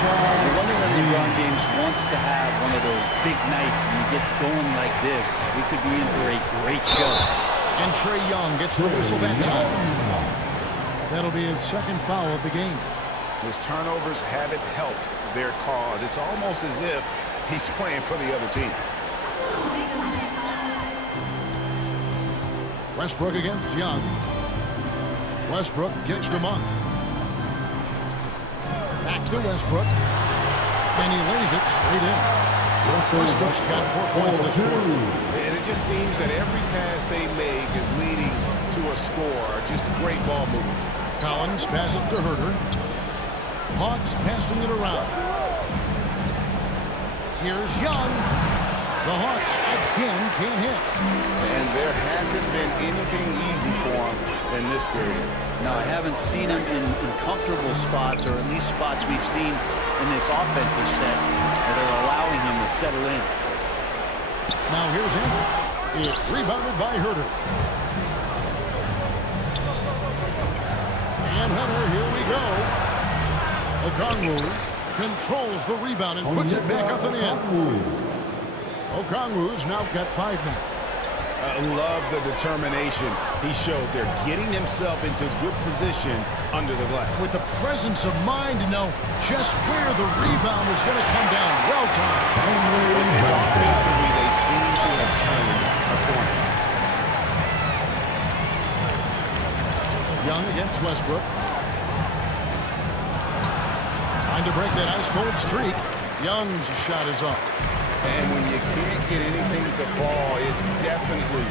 one thing that LeBron James wants to have one of those big nights when he gets going like this. We could be in for a great show. And Trae Young gets the whistle that time. That'll be his second foul of the game. His turnovers haven't helped their cause. It's almost as if he's playing for the other team. Westbrook against Young. Westbrook gets to Monk. Back to Westbrook. And he lays it straight in. Westbrook's got 4 points this quarter. And it just seems that every pass they make is leading to a score. Just great ball movement. Collins passes to Herter. Hawks passing it around. Here's Young. The Hawks again can't hit. And there hasn't been anything easy for him in this period. No, I haven't seen him in comfortable spots, or at least spots we've seen in this offensive set that are allowing him to settle in. Now here's Anthony. It's rebounded by Herter. And Hunter, here we go. Okongwu controls the rebound and puts it back up and in. Okongwu's now got 5 men. I love the determination he showed there, getting himself into good position under the glass. With the presence of mind to know just where the rebound was going to come down. Well timed. Offensively, they seem to have turned a corner. Young against Westbrook. Trying to break that ice-cold streak. Young's shot is off. And when you can't get anything to fall, it definitely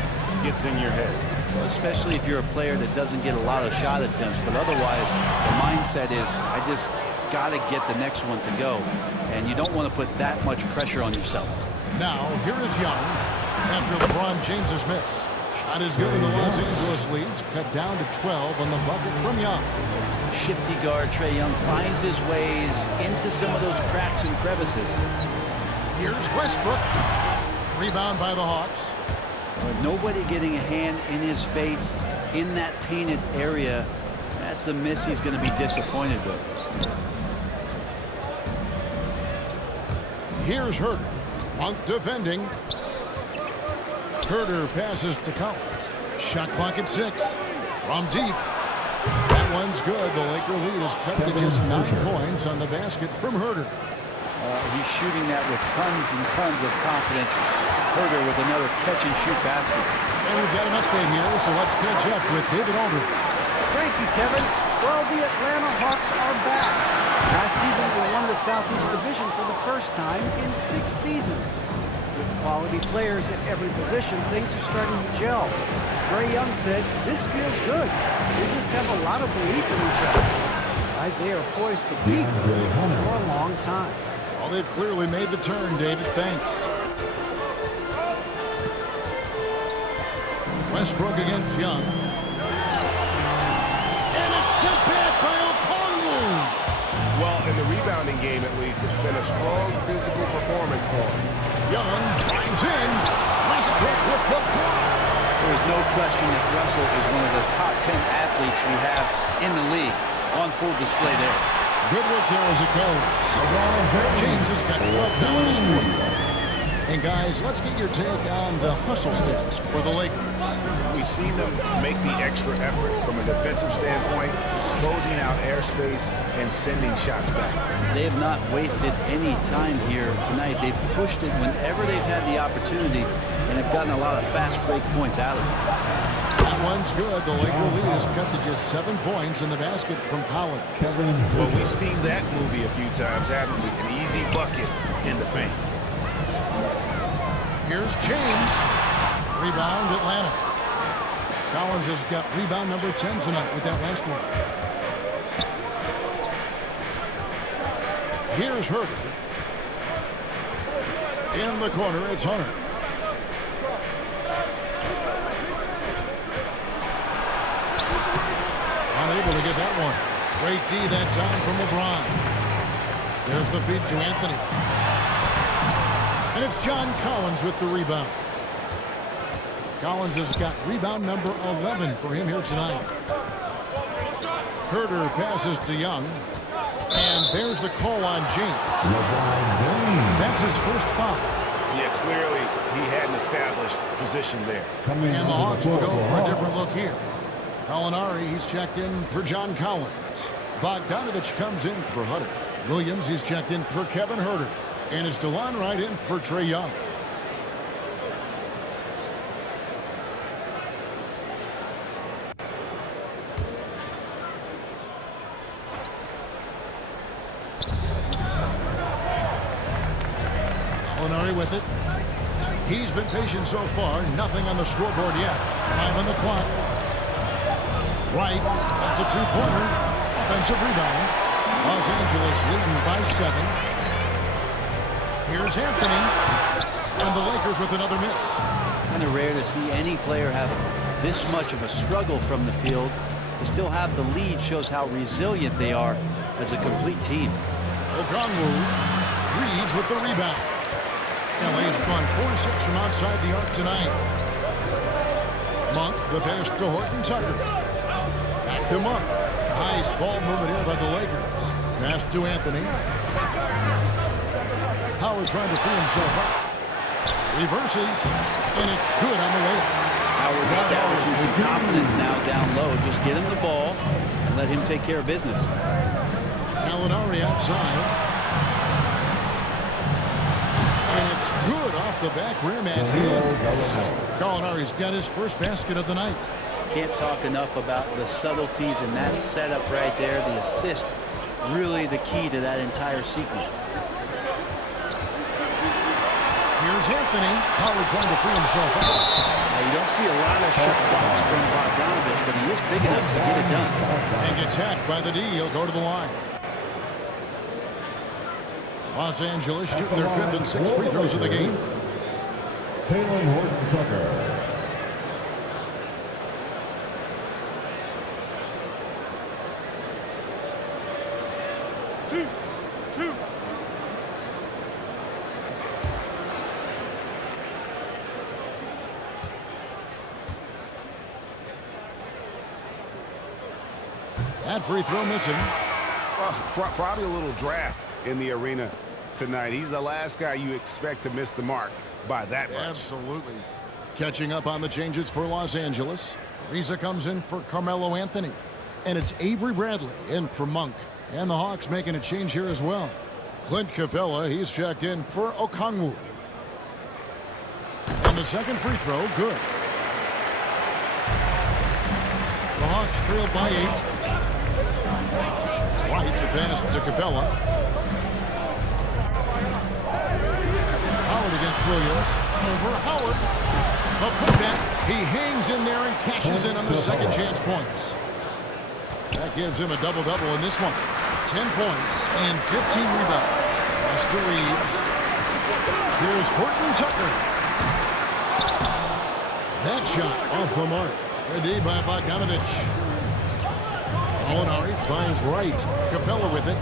gets in your head. Well, especially if you're a player that doesn't get a lot of shot attempts, but otherwise the mindset is, I just got to get the next one to go. And you don't want to put that much pressure on yourself. Now, here is Young after LeBron James's miss. Shot is good, and the Los Angeles leads cut down to 12 on the bucket from Young. Shifty guard Trae Young finds his ways into some of those cracks and crevices. Here's Westbrook. Rebound by the Hawks. With nobody getting a hand in his face in that painted area, that's a miss he's going to be disappointed with. Here's Herter. Monk defending. Herter passes to Collins. Shot clock at 6. From deep. That one's good. The Laker lead is cut to just 9 points on the basket from Herter. He's shooting that with tons and tons of confidence. Herter with another catch-and-shoot basket. And we've got an update here, so let's catch up with David Aldridge. Thank you, Kevin. Well, the Atlanta Hawks are back. Last season, they won the Southeast Division for the first time in 6 seasons. With quality players at every position, things are starting to gel. Trae Young said, "This feels good. We just have a lot of belief in each other." Guys, they are poised to be good for a long time. Well, they've clearly made the turn, David. Thanks. Westbrook against Young. And it's sent back by Okongwu. Well, in the rebounding game, at least, it's been a strong physical performance for him. Young drives in. Westbrook with the block. There is no question that Russell is one of the top 10 athletes we have in the league. On full display there. Good work there as it goes. James has got 12 now in this quarter. And guys, let's get your take on the hustle stats for the Lakers. We've seen them make the extra effort from a defensive standpoint, closing out airspace and sending shots back. They have not wasted any time here tonight. They've pushed it whenever they've had the opportunity and have gotten a lot of fast break points out of it. That one's good. The Laker lead is cut to just 7 points in the basket from Collins. Well, we've seen that movie a few times, haven't we? An easy bucket in the paint. Here's James. Rebound, Atlanta. Collins has got rebound number 10 tonight with that last one. Here's Herbert. In the corner, it's Hunter. Unable to get that one. Great D that time from LeBron. There's the feed to Anthony. And it's John Collins with the rebound. Collins has got rebound number 11 for him here tonight. Herter passes to Young. And there's the call on James. That's his first foul. Yeah, clearly he had an established position there. And the Hawks will go for a different look here. Gallinari, he's checked in for John Collins. Bogdanovich comes in for Hunter. Williams, he's checked in for Kevin Herter. And it's DeLon right in for Trae Young. Gallinari with it. He's been patient so far. Nothing on the scoreboard yet. 5 on the clock. Right. That's a two-pointer. Offensive rebound. Los Angeles leading by 7. Here's Anthony. And the Lakers with another miss. Kind of rare to see any player have this much of a struggle from the field. To still have the lead shows how resilient they are as a complete team. Okongwu. Reeves with the rebound. LA's gone 4-6 from outside the arc tonight. Monk, the pass to Horton Tucker. Back to Monk. Nice ball movement here by the Lakers. Pass to Anthony. Howard trying to free himself up. Reverses, and it's good on the way. Howard establishing some confidence now down low. Just get him the ball and let him take care of business. Gallinari outside. And it's good off the back rim and in. Gallinari's got his first basket of the night. Can't talk enough about the subtleties in that setup right there. The assist, really the key to that entire sequence. Here's Anthony. Howard trying to free himself up. Now, you don't see a lot of shot blocks from Bogdanovich, but he is big enough to get it done. And gets hacked by the D. He'll go to the line. Los Angeles shooting their 5th and 6th free throws of the game. Taylor Horton Tucker. That free throw missing. Probably a little draft in the arena tonight. He's the last guy you expect to miss the mark by that much. Absolutely. Catching up on the changes for Los Angeles. Riza comes in for Carmelo Anthony. And it's Avery Bradley in for Monk. And the Hawks making a change here as well. Clint Capella, he's checked in for Okongwu. And the second free throw, good. The Hawks trail by 8. White, the pass to Capella. Howard against Williams. Over Howard. A putback. He hangs in there and cashes in on the second chance points. That gives him a double-double in this one. 10 points and 15 rebounds. Master Reeves. Here's Horton Tucker. That shot off the mark. Ready by Bogdanovich. Gallinari finds right. Capella with it.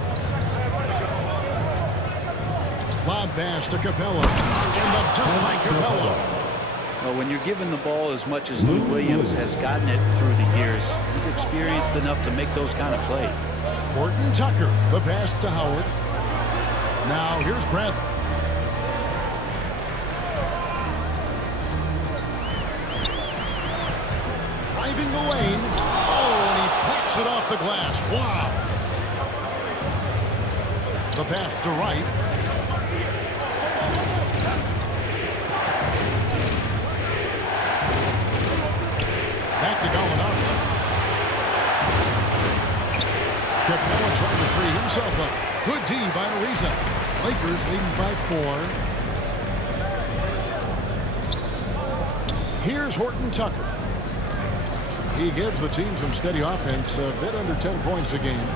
Lob pass to Capella. And the dunk by Capella. Well, when you're given the ball as much as Lou Williams has gotten it through the years, he's experienced enough to make those kind of plays. Horton Tucker, the pass to Howard. Now here's Bradley. finding the lane. Oh, and he packs it off the glass. Wow. The pass to Wright. Back to Gallinari. Capella trying to free himself up. Good D by Ariza. Lakers leading by 4. Here's Horton Tucker. He gives the team some steady offense, a bit under 10 points a game.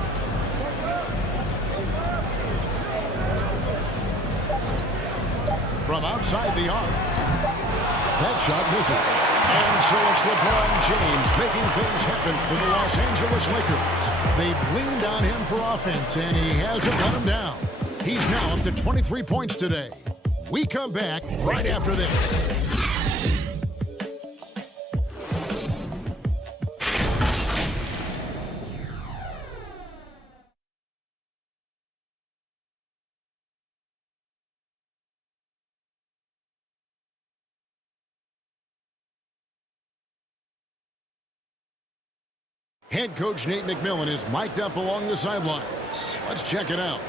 From outside the arc. That shot misses. And so it's LeBron James making things happen for the Los Angeles Lakers. They've leaned on him for offense, and he hasn't let them down. He's now up to 23 points today. We come back right after this. Head coach Nate McMillan is mic'd up along the sidelines. Let's check it out.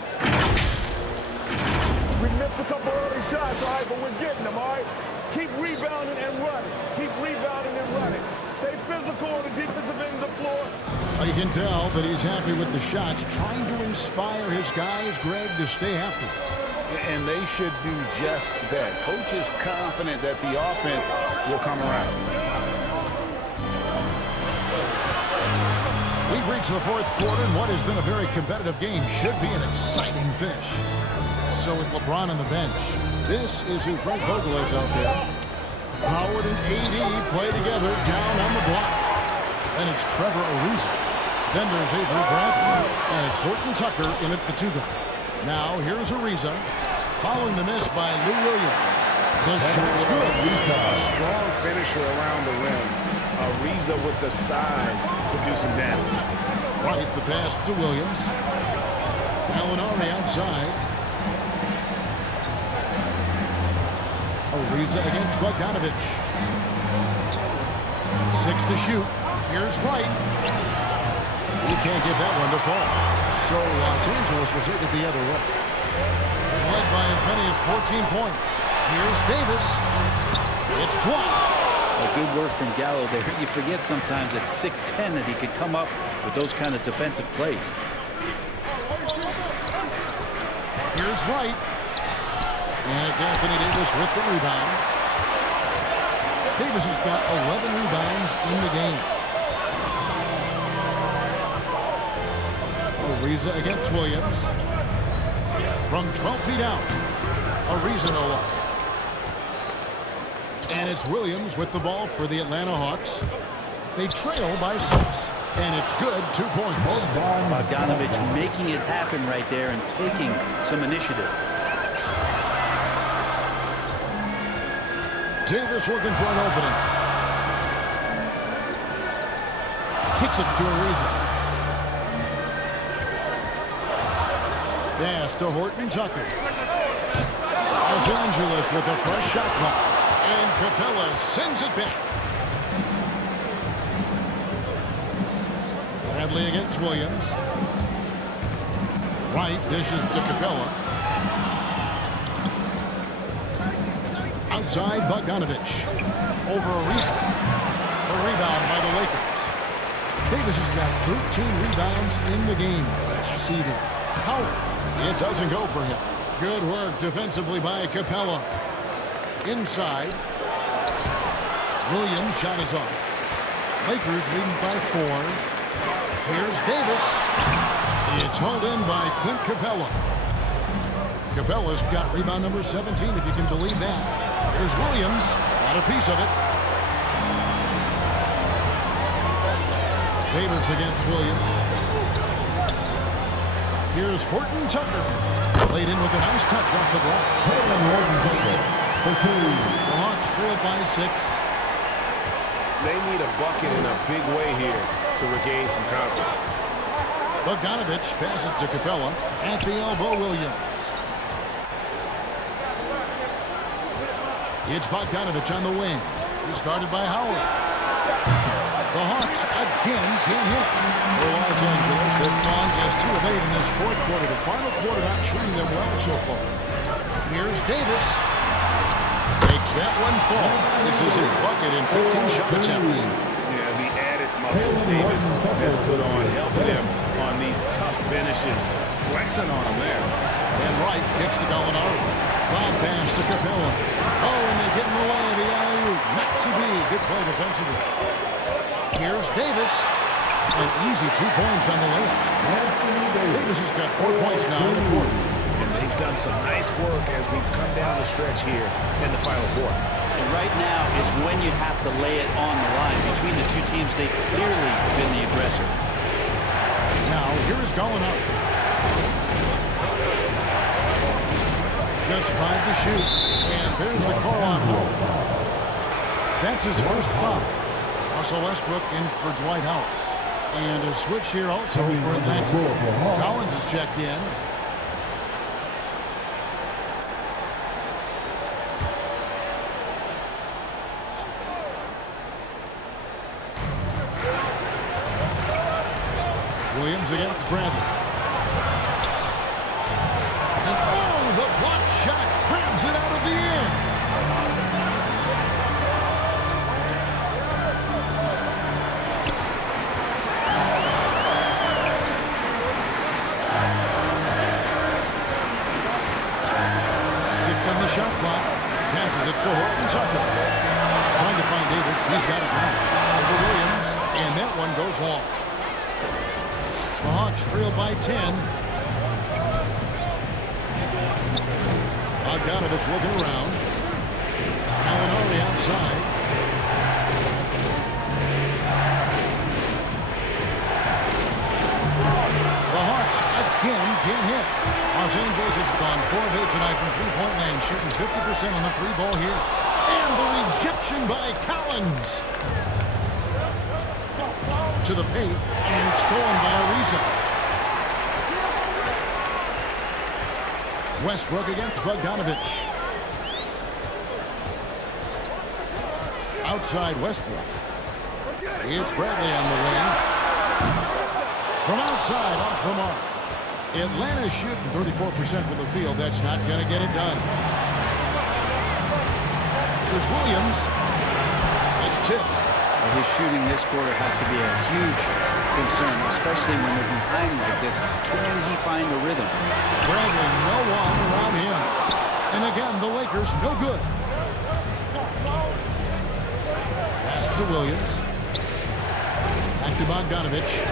We missed a couple early shots, all right, but we're getting them, all right? Keep rebounding and running. Keep rebounding and running. Stay physical on the defensive end of the floor. Well, you can tell that he's happy with the shots, trying to inspire his guys, Greg, to stay after. And they should do just that. Coach is confident that the offense will come around. We've reached the fourth quarter, and what has been a very competitive game should be an exciting finish. So with LeBron on the bench, this is who Frank Vogel is out there. Howard and AD play together down on the block. And it's Trevor Ariza. Then there's Avery Bradley, and it's Horton Tucker in at the 2-guard. Now here's Ariza, following the miss by Lou Williams. The shot's good. Strong finisher around the rim. Ariza with the size to do some damage. Right, the pass to Williams. Gallinari outside. Ariza against Bogdanovich. 6 to shoot. Here's Wright. He can't get that one to fall. So Los Angeles will take it the other way. Led by as many as 14 points. Here's Davis. It's blocked. Good work from Gallo there. You forget sometimes at 6'10" that he could come up with those kind of defensive plays. Here's Wright. And it's Anthony Davis with the rebound. Davis has got 11 rebounds in the game. Ariza against Williams. From 12 feet out. Ariza no look. And it's Williams with the ball for the Atlanta Hawks. They trail by 6. And it's good, 2 points. Bogdanovich making it happen right there and taking some initiative. Davis looking for an opening. Kicks it to Ariza. Pass to Horton Tucker. Los Angeles with a fresh shot clock. And Capella sends it back. Bradley against Williams. Wright dishes to Capella. Outside Bogdanovich. Over Ariza. The rebound by the Lakers. Davis has got 13 rebounds in the game. Class eating. Howard. It doesn't go for him. Good work defensively by Capella. Inside. Williams' shot is off. Lakers leading by 4. Here's Davis. It's hauled in by Clint Capella. Capella's got rebound number 17, if you can believe that. Here's Williams. Got a piece of it. Davis against Williams. Here's Horton Tucker. Played in with a nice touch off the glass. The Hawks trail by 6. They need a bucket in a big way here to regain some confidence. Bogdanovich passes to Capella. At the elbow, Williams. It's Bogdanovich on the wing. He's guarded by Howard. The Hawks again can't hit. For Los Angeles, they've gone just 2 of 8 in this fourth quarter. The final quarter not treating them well so far. Here's Davis. Makes that one fall. It's his 8th bucket in 15 shot attempts. Yeah, the added muscle Davis has put on, helping him on these tough finishes. Flexing on him there. And Wright kicks to Gallinari. Bob pass to Capella. Oh, and they get in the way of the alley-oop. Not to be. Good play defensively. Here's Davis. An easy 2 points on the layup. Davis has got 4 points now in the quarter. And they've done some nice work as we've come down the stretch here in the final quarter. And right now is when you have to lay it on the line. Between the two teams, they've clearly been the aggressor. Now, here's Gallinari. Just 5 to shoot. And there's the call on hold. That's his first foul. Russell Westbrook in for Dwight Howard. And a switch here also for Atlanta. Collins is checked in. Williams against Bradley. And oh, the block shot grabs it out of the air. On the shot clock, passes it to Horton Tucker. Trying to find Davis, he's got it now. Over Williams, and that one goes long. The Hawks trail by 10. Bogdanovich looking around. Gallinari outside. The Hawks again can't hit. Los Angeles has gone 4 of 8 tonight from three-point land, shooting 50% on the free ball here. And the rejection by Collins. To the paint and stolen by Ariza. Westbrook against Bogdanovich. Outside Westbrook. It's Bradley on the wing. From outside, off the mark. Atlanta's shooting 34% from the field. That's not going to get it done. Here's Williams. It's tipped. Well, his shooting this quarter has to be a huge concern, especially when they're behind like this. Can he find the rhythm? Bradley, no one around him. And again, the Lakers, no good. Pass to Williams. Back to Bogdanovich.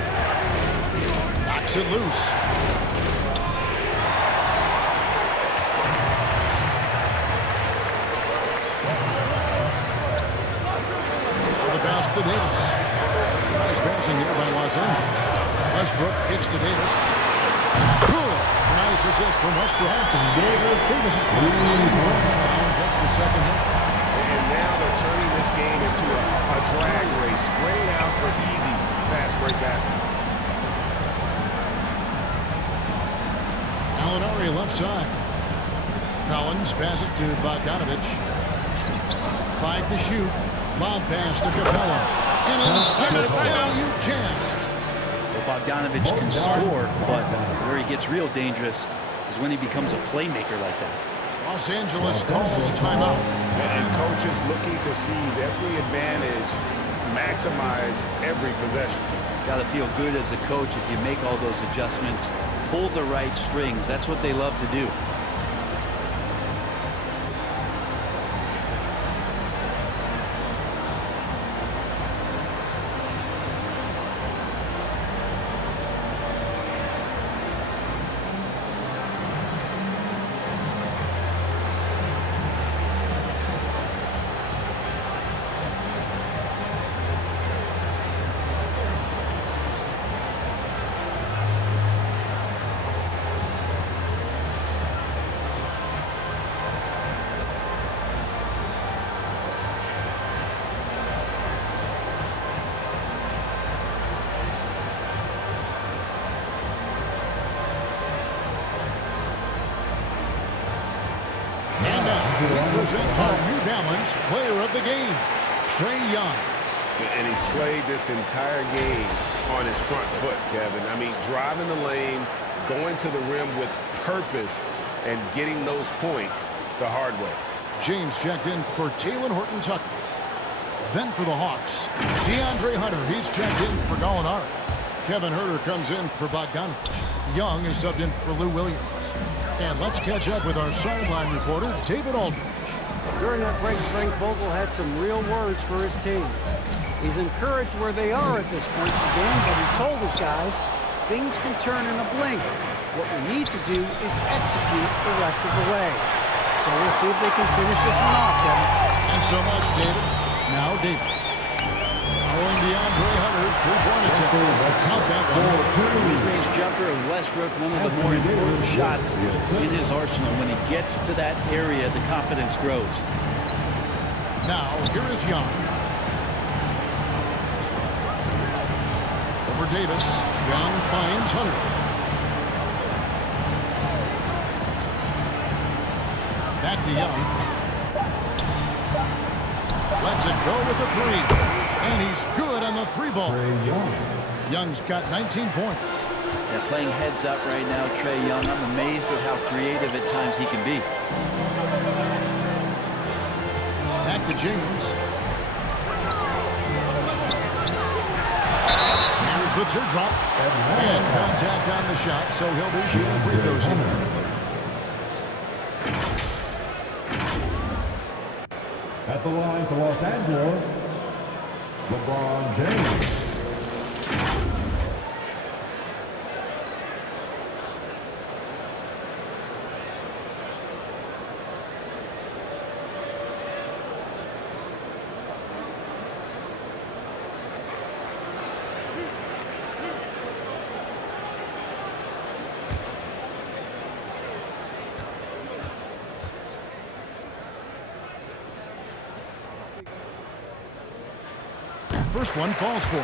Knocks it loose. To Davis. Nice passing here by Los Angeles. Westbrook kicks to Davis. Good. Nice assist from Westbrook. Davis has got 9 points now in just the second half. And now they're turning this game into a drag race, spraying out for easy fast break basket. Gallinari left side. Collins pass it to Bogdanovich. 5 to shoot. Lob pass to Capella. And an emphatic value jam. Well, Bogdanovich can score, but where he gets real dangerous is when he becomes a playmaker like that. Los Angeles calls timeout. And coaches looking to seize every advantage, maximize every possession. Got to feel good as a coach if you make all those adjustments, pull the right strings. That's what they love to do. Present our New Balance Player of the Game, Trae Young. And he's played this entire game on his front foot, Kevin. I mean, driving the lane, going to the rim with purpose, and getting those points the hard way. James checked in for Taylor Horton-Tucker. Then for the Hawks, DeAndre Hunter. He's checked in for Gallinari. Kevin Huerter comes in for Bogdanovich. Young is subbed in for Lou Williams. And let's catch up with our sideline reporter, David Aldridge. During that break, Frank Vogel had some real words for his team. He's encouraged where they are at this point in the game, but he told his guys things can turn in a blink. What we need to do is execute the rest of the way. So we'll see if they can finish this one off, Kevin. Thanks so much, David. Now Davis. Following DeAndre Hunter's three-point attempt. Count that one. Mid-range jumper of Westbrook, one of the more important shots in his arsenal. When he gets to that area, the confidence grows. Now, here is Young. Over Davis. Young finds Hunter. Back to Young. Lets it go with the three. And he's good on the three ball. Young's got 19 points. They're playing heads up right now, Trae Young. I'm amazed at how creative at times he can be. Back to James. Here's the teardrop. And contact on the shot, so he'll be shooting free throws here. At the line for Los Angeles, LeBron James. First one falls for.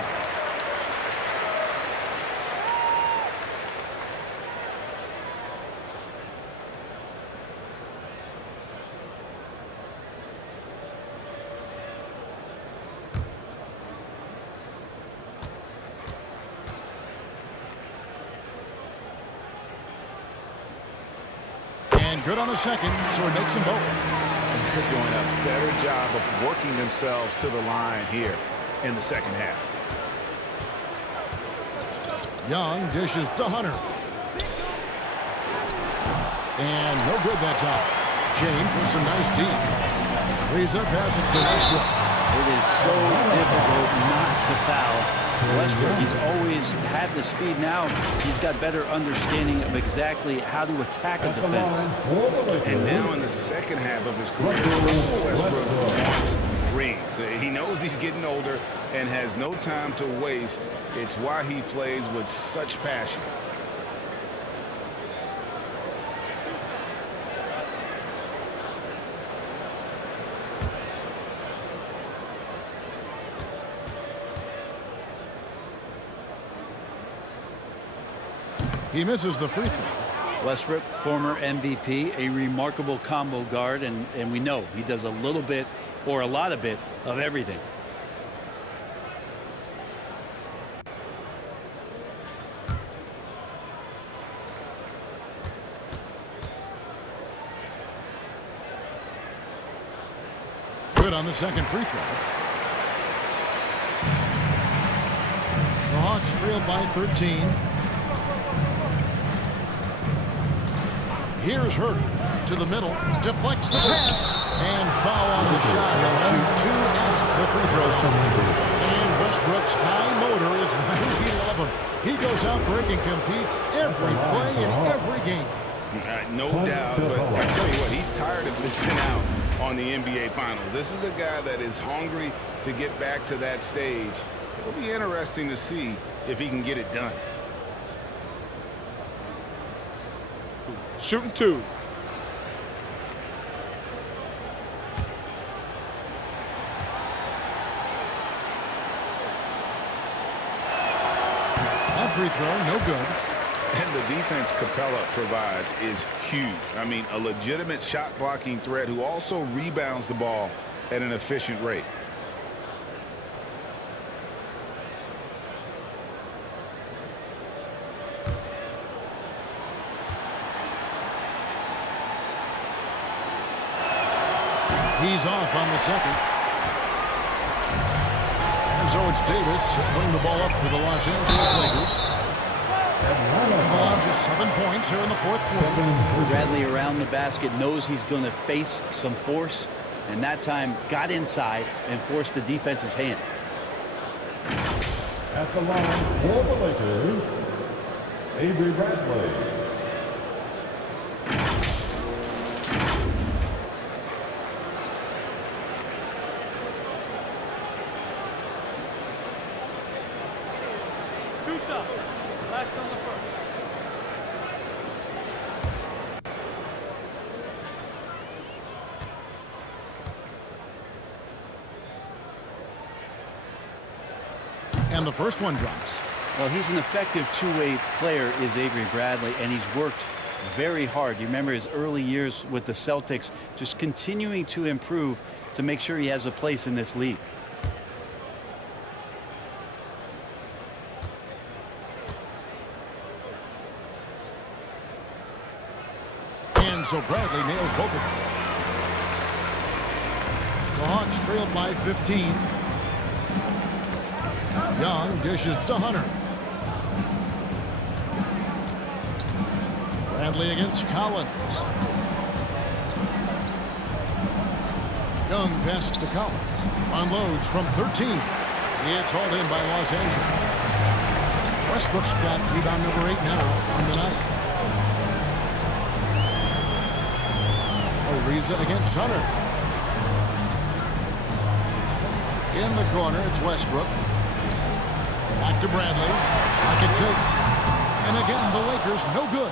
And good on the second, so it makes them both. They're doing a better job of working themselves to the line here in the second half. Young dishes to Hunter. And no good that time. James with some nice D. Leaves up pass it to Westbrook. It is so difficult not to foul Westbrook. He's always had the speed. Now he's got better understanding of exactly how to attack a defense. And now in the second half of his career, Russell Westbrook wants rings. He knows he's getting older and has no time to waste. It's why he plays with such passion. He misses the free throw. Westbrook, former MVP, a remarkable combo guard, and we know he does a little bit or a lot of everything. Good on the second free throw. The Hawks trailed by 13. Here's Huerter to the middle, deflects the pass, and foul on the shot. He'll shoot 2 at the free throw line. And Westbrook's high motor is why we love him. He goes out quick and competes every play in every game. No doubt, but I tell you what, he's tired of missing out on the NBA Finals. This is a guy that is hungry to get back to that stage. It'll be interesting to see if he can get it done. Shooting 2. That free throw, no good. And the defense Capella provides is huge. I mean, a legitimate shot blocking threat who also rebounds the ball at an efficient rate. He's off on the second. And so it's Davis bring the ball up for the Los Angeles Lakers. Just 7 points here in the fourth quarter. Bradley around the basket, knows he's going to face some force, and that time got inside and forced the defense's hand. At the line for the Lakers, Avery Bradley. Two shots. Last on the first. And the first one drops. Well, he's an effective two-way player, is Avery Bradley, and he's worked very hard. You remember his early years with the Celtics, just continuing to improve to make sure he has a place in this league. And so Bradley nails both of them. The Hawks trail by 15. Young dishes to Hunter. Bradley against Collins. Young passes to Collins. Unloads from 13. It's hauled in by Los Angeles. Westbrook's got rebound number 8 now on the night. Ariza against Hunter. In the corner, it's Westbrook. Back to Bradley. Pocket 6. And again, the Lakers no good.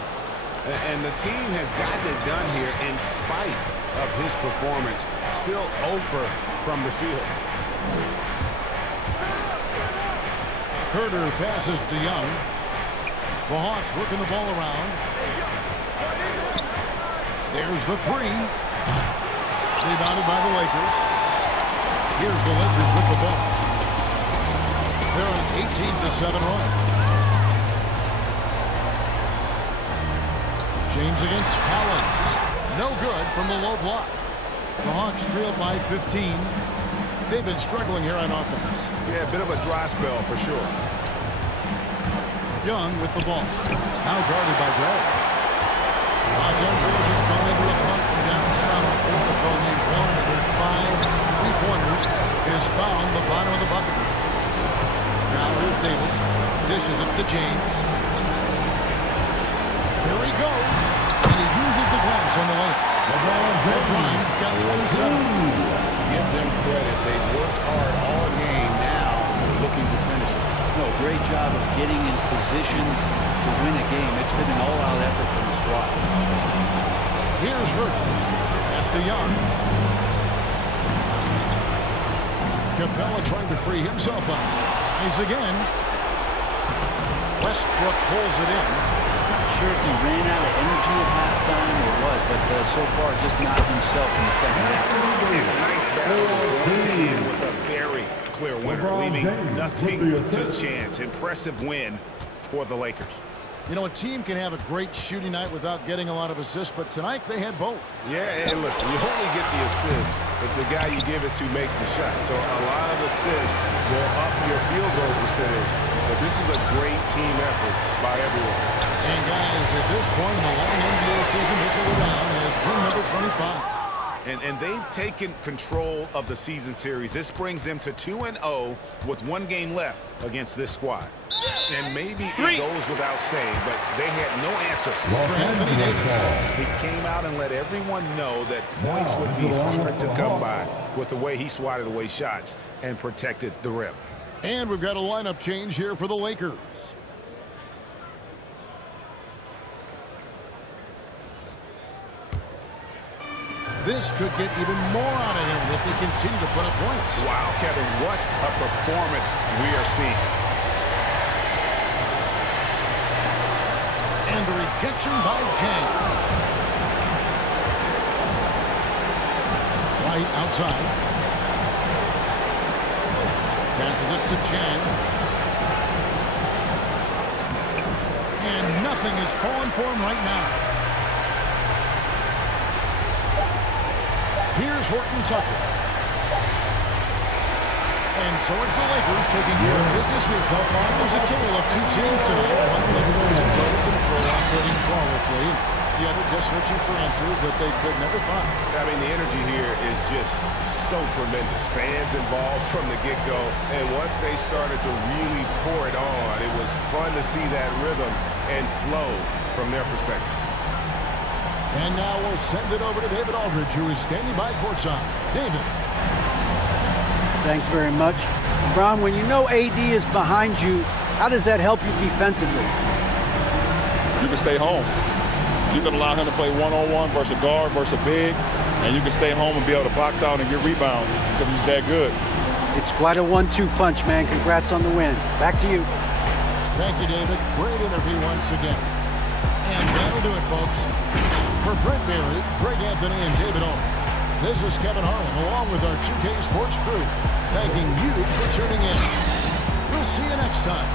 And the team has gotten it done here in spite of his performance. Still 0 from the field. Herter passes to Young. The Hawks working the ball around. There's the 3. Rebounded by the Lakers. Here's the Lakers with the ball. They're on an 18-7 run. James against Collins. No good from the low block. The Hawks trail by 15. They've been struggling here on offense. Yeah, a bit of a dry spell for sure. Young with the ball. Now guarded by Gray. Los Angeles has gone into a funk from downtown on the fourth. Only one of their 5 3-pointers is found the bottom of the bucket. Now here's Davis. Dishes it to James. Here he goes. And he uses the glass on the lane. LeBron's got 27. Give them credit. They've worked hard all game, now looking to finish it. No, great job of getting in position to win a game. It's been an all-out effort from the squad. Here's Herter. Pass to Young. Capella trying to free himself up. Tries again. Westbrook pulls it in. Not sure if he ran out of energy at halftime or what, but so far just not himself in the second half. And tonight's battle is going to end with a very clear winner, leaving nothing to chance. Impressive win for the Lakers. You know, a team can have a great shooting night without getting a lot of assists, but tonight they had both. Yeah, and listen, you only get the assist if the guy you give it to makes the shot. So a lot of assists will up your field goal percentage, but this is a great team effort by everyone. And guys, at this point in the long NBA season, this will go down as win number 25. And they've taken control of the season series. This brings them to 2-0 with 1 game left against this squad. And maybe it goes without saying, but they had no answer for Anthony Davis. He came out and let everyone know that points would be hard to come by with the way he swatted away shots and protected the rim. And we've got a lineup change here for the Lakers. This could get even more out of him if they continue to put up points. Wow, Kevin, what a performance we are seeing. And the rejection by Chang. White outside. Passes it to Chang. And nothing is falling for him right now. Here's Horton Tucker. And so it's the Lakers taking care of business here. There's a tale of two teams tonight. One that was in total control, operating flawlessly. The other just searching for answers that they could never find. I mean, the energy here is just so tremendous. Fans involved from the get-go. And once they started to really pour it on, it was fun to see that rhythm and flow from their perspective. And now we'll send it over to David Aldridge, who is standing by courtside. David. Thanks very much. LeBron, when you know AD is behind you, how does that help you defensively? You can stay home. You can allow him to play one-on-one versus a guard versus a big, and you can stay home and be able to box out and get rebounds because he's that good. It's quite a 1-2 punch, man. Congrats on the win. Back to you. Thank you, David. Great interview once again. And that'll do it, folks. For Brent Berry, Greg Anthony, and David Aldridge, this is Kevin Harlan, along with our 2K Sports crew, thanking you for tuning in. We'll see you next time.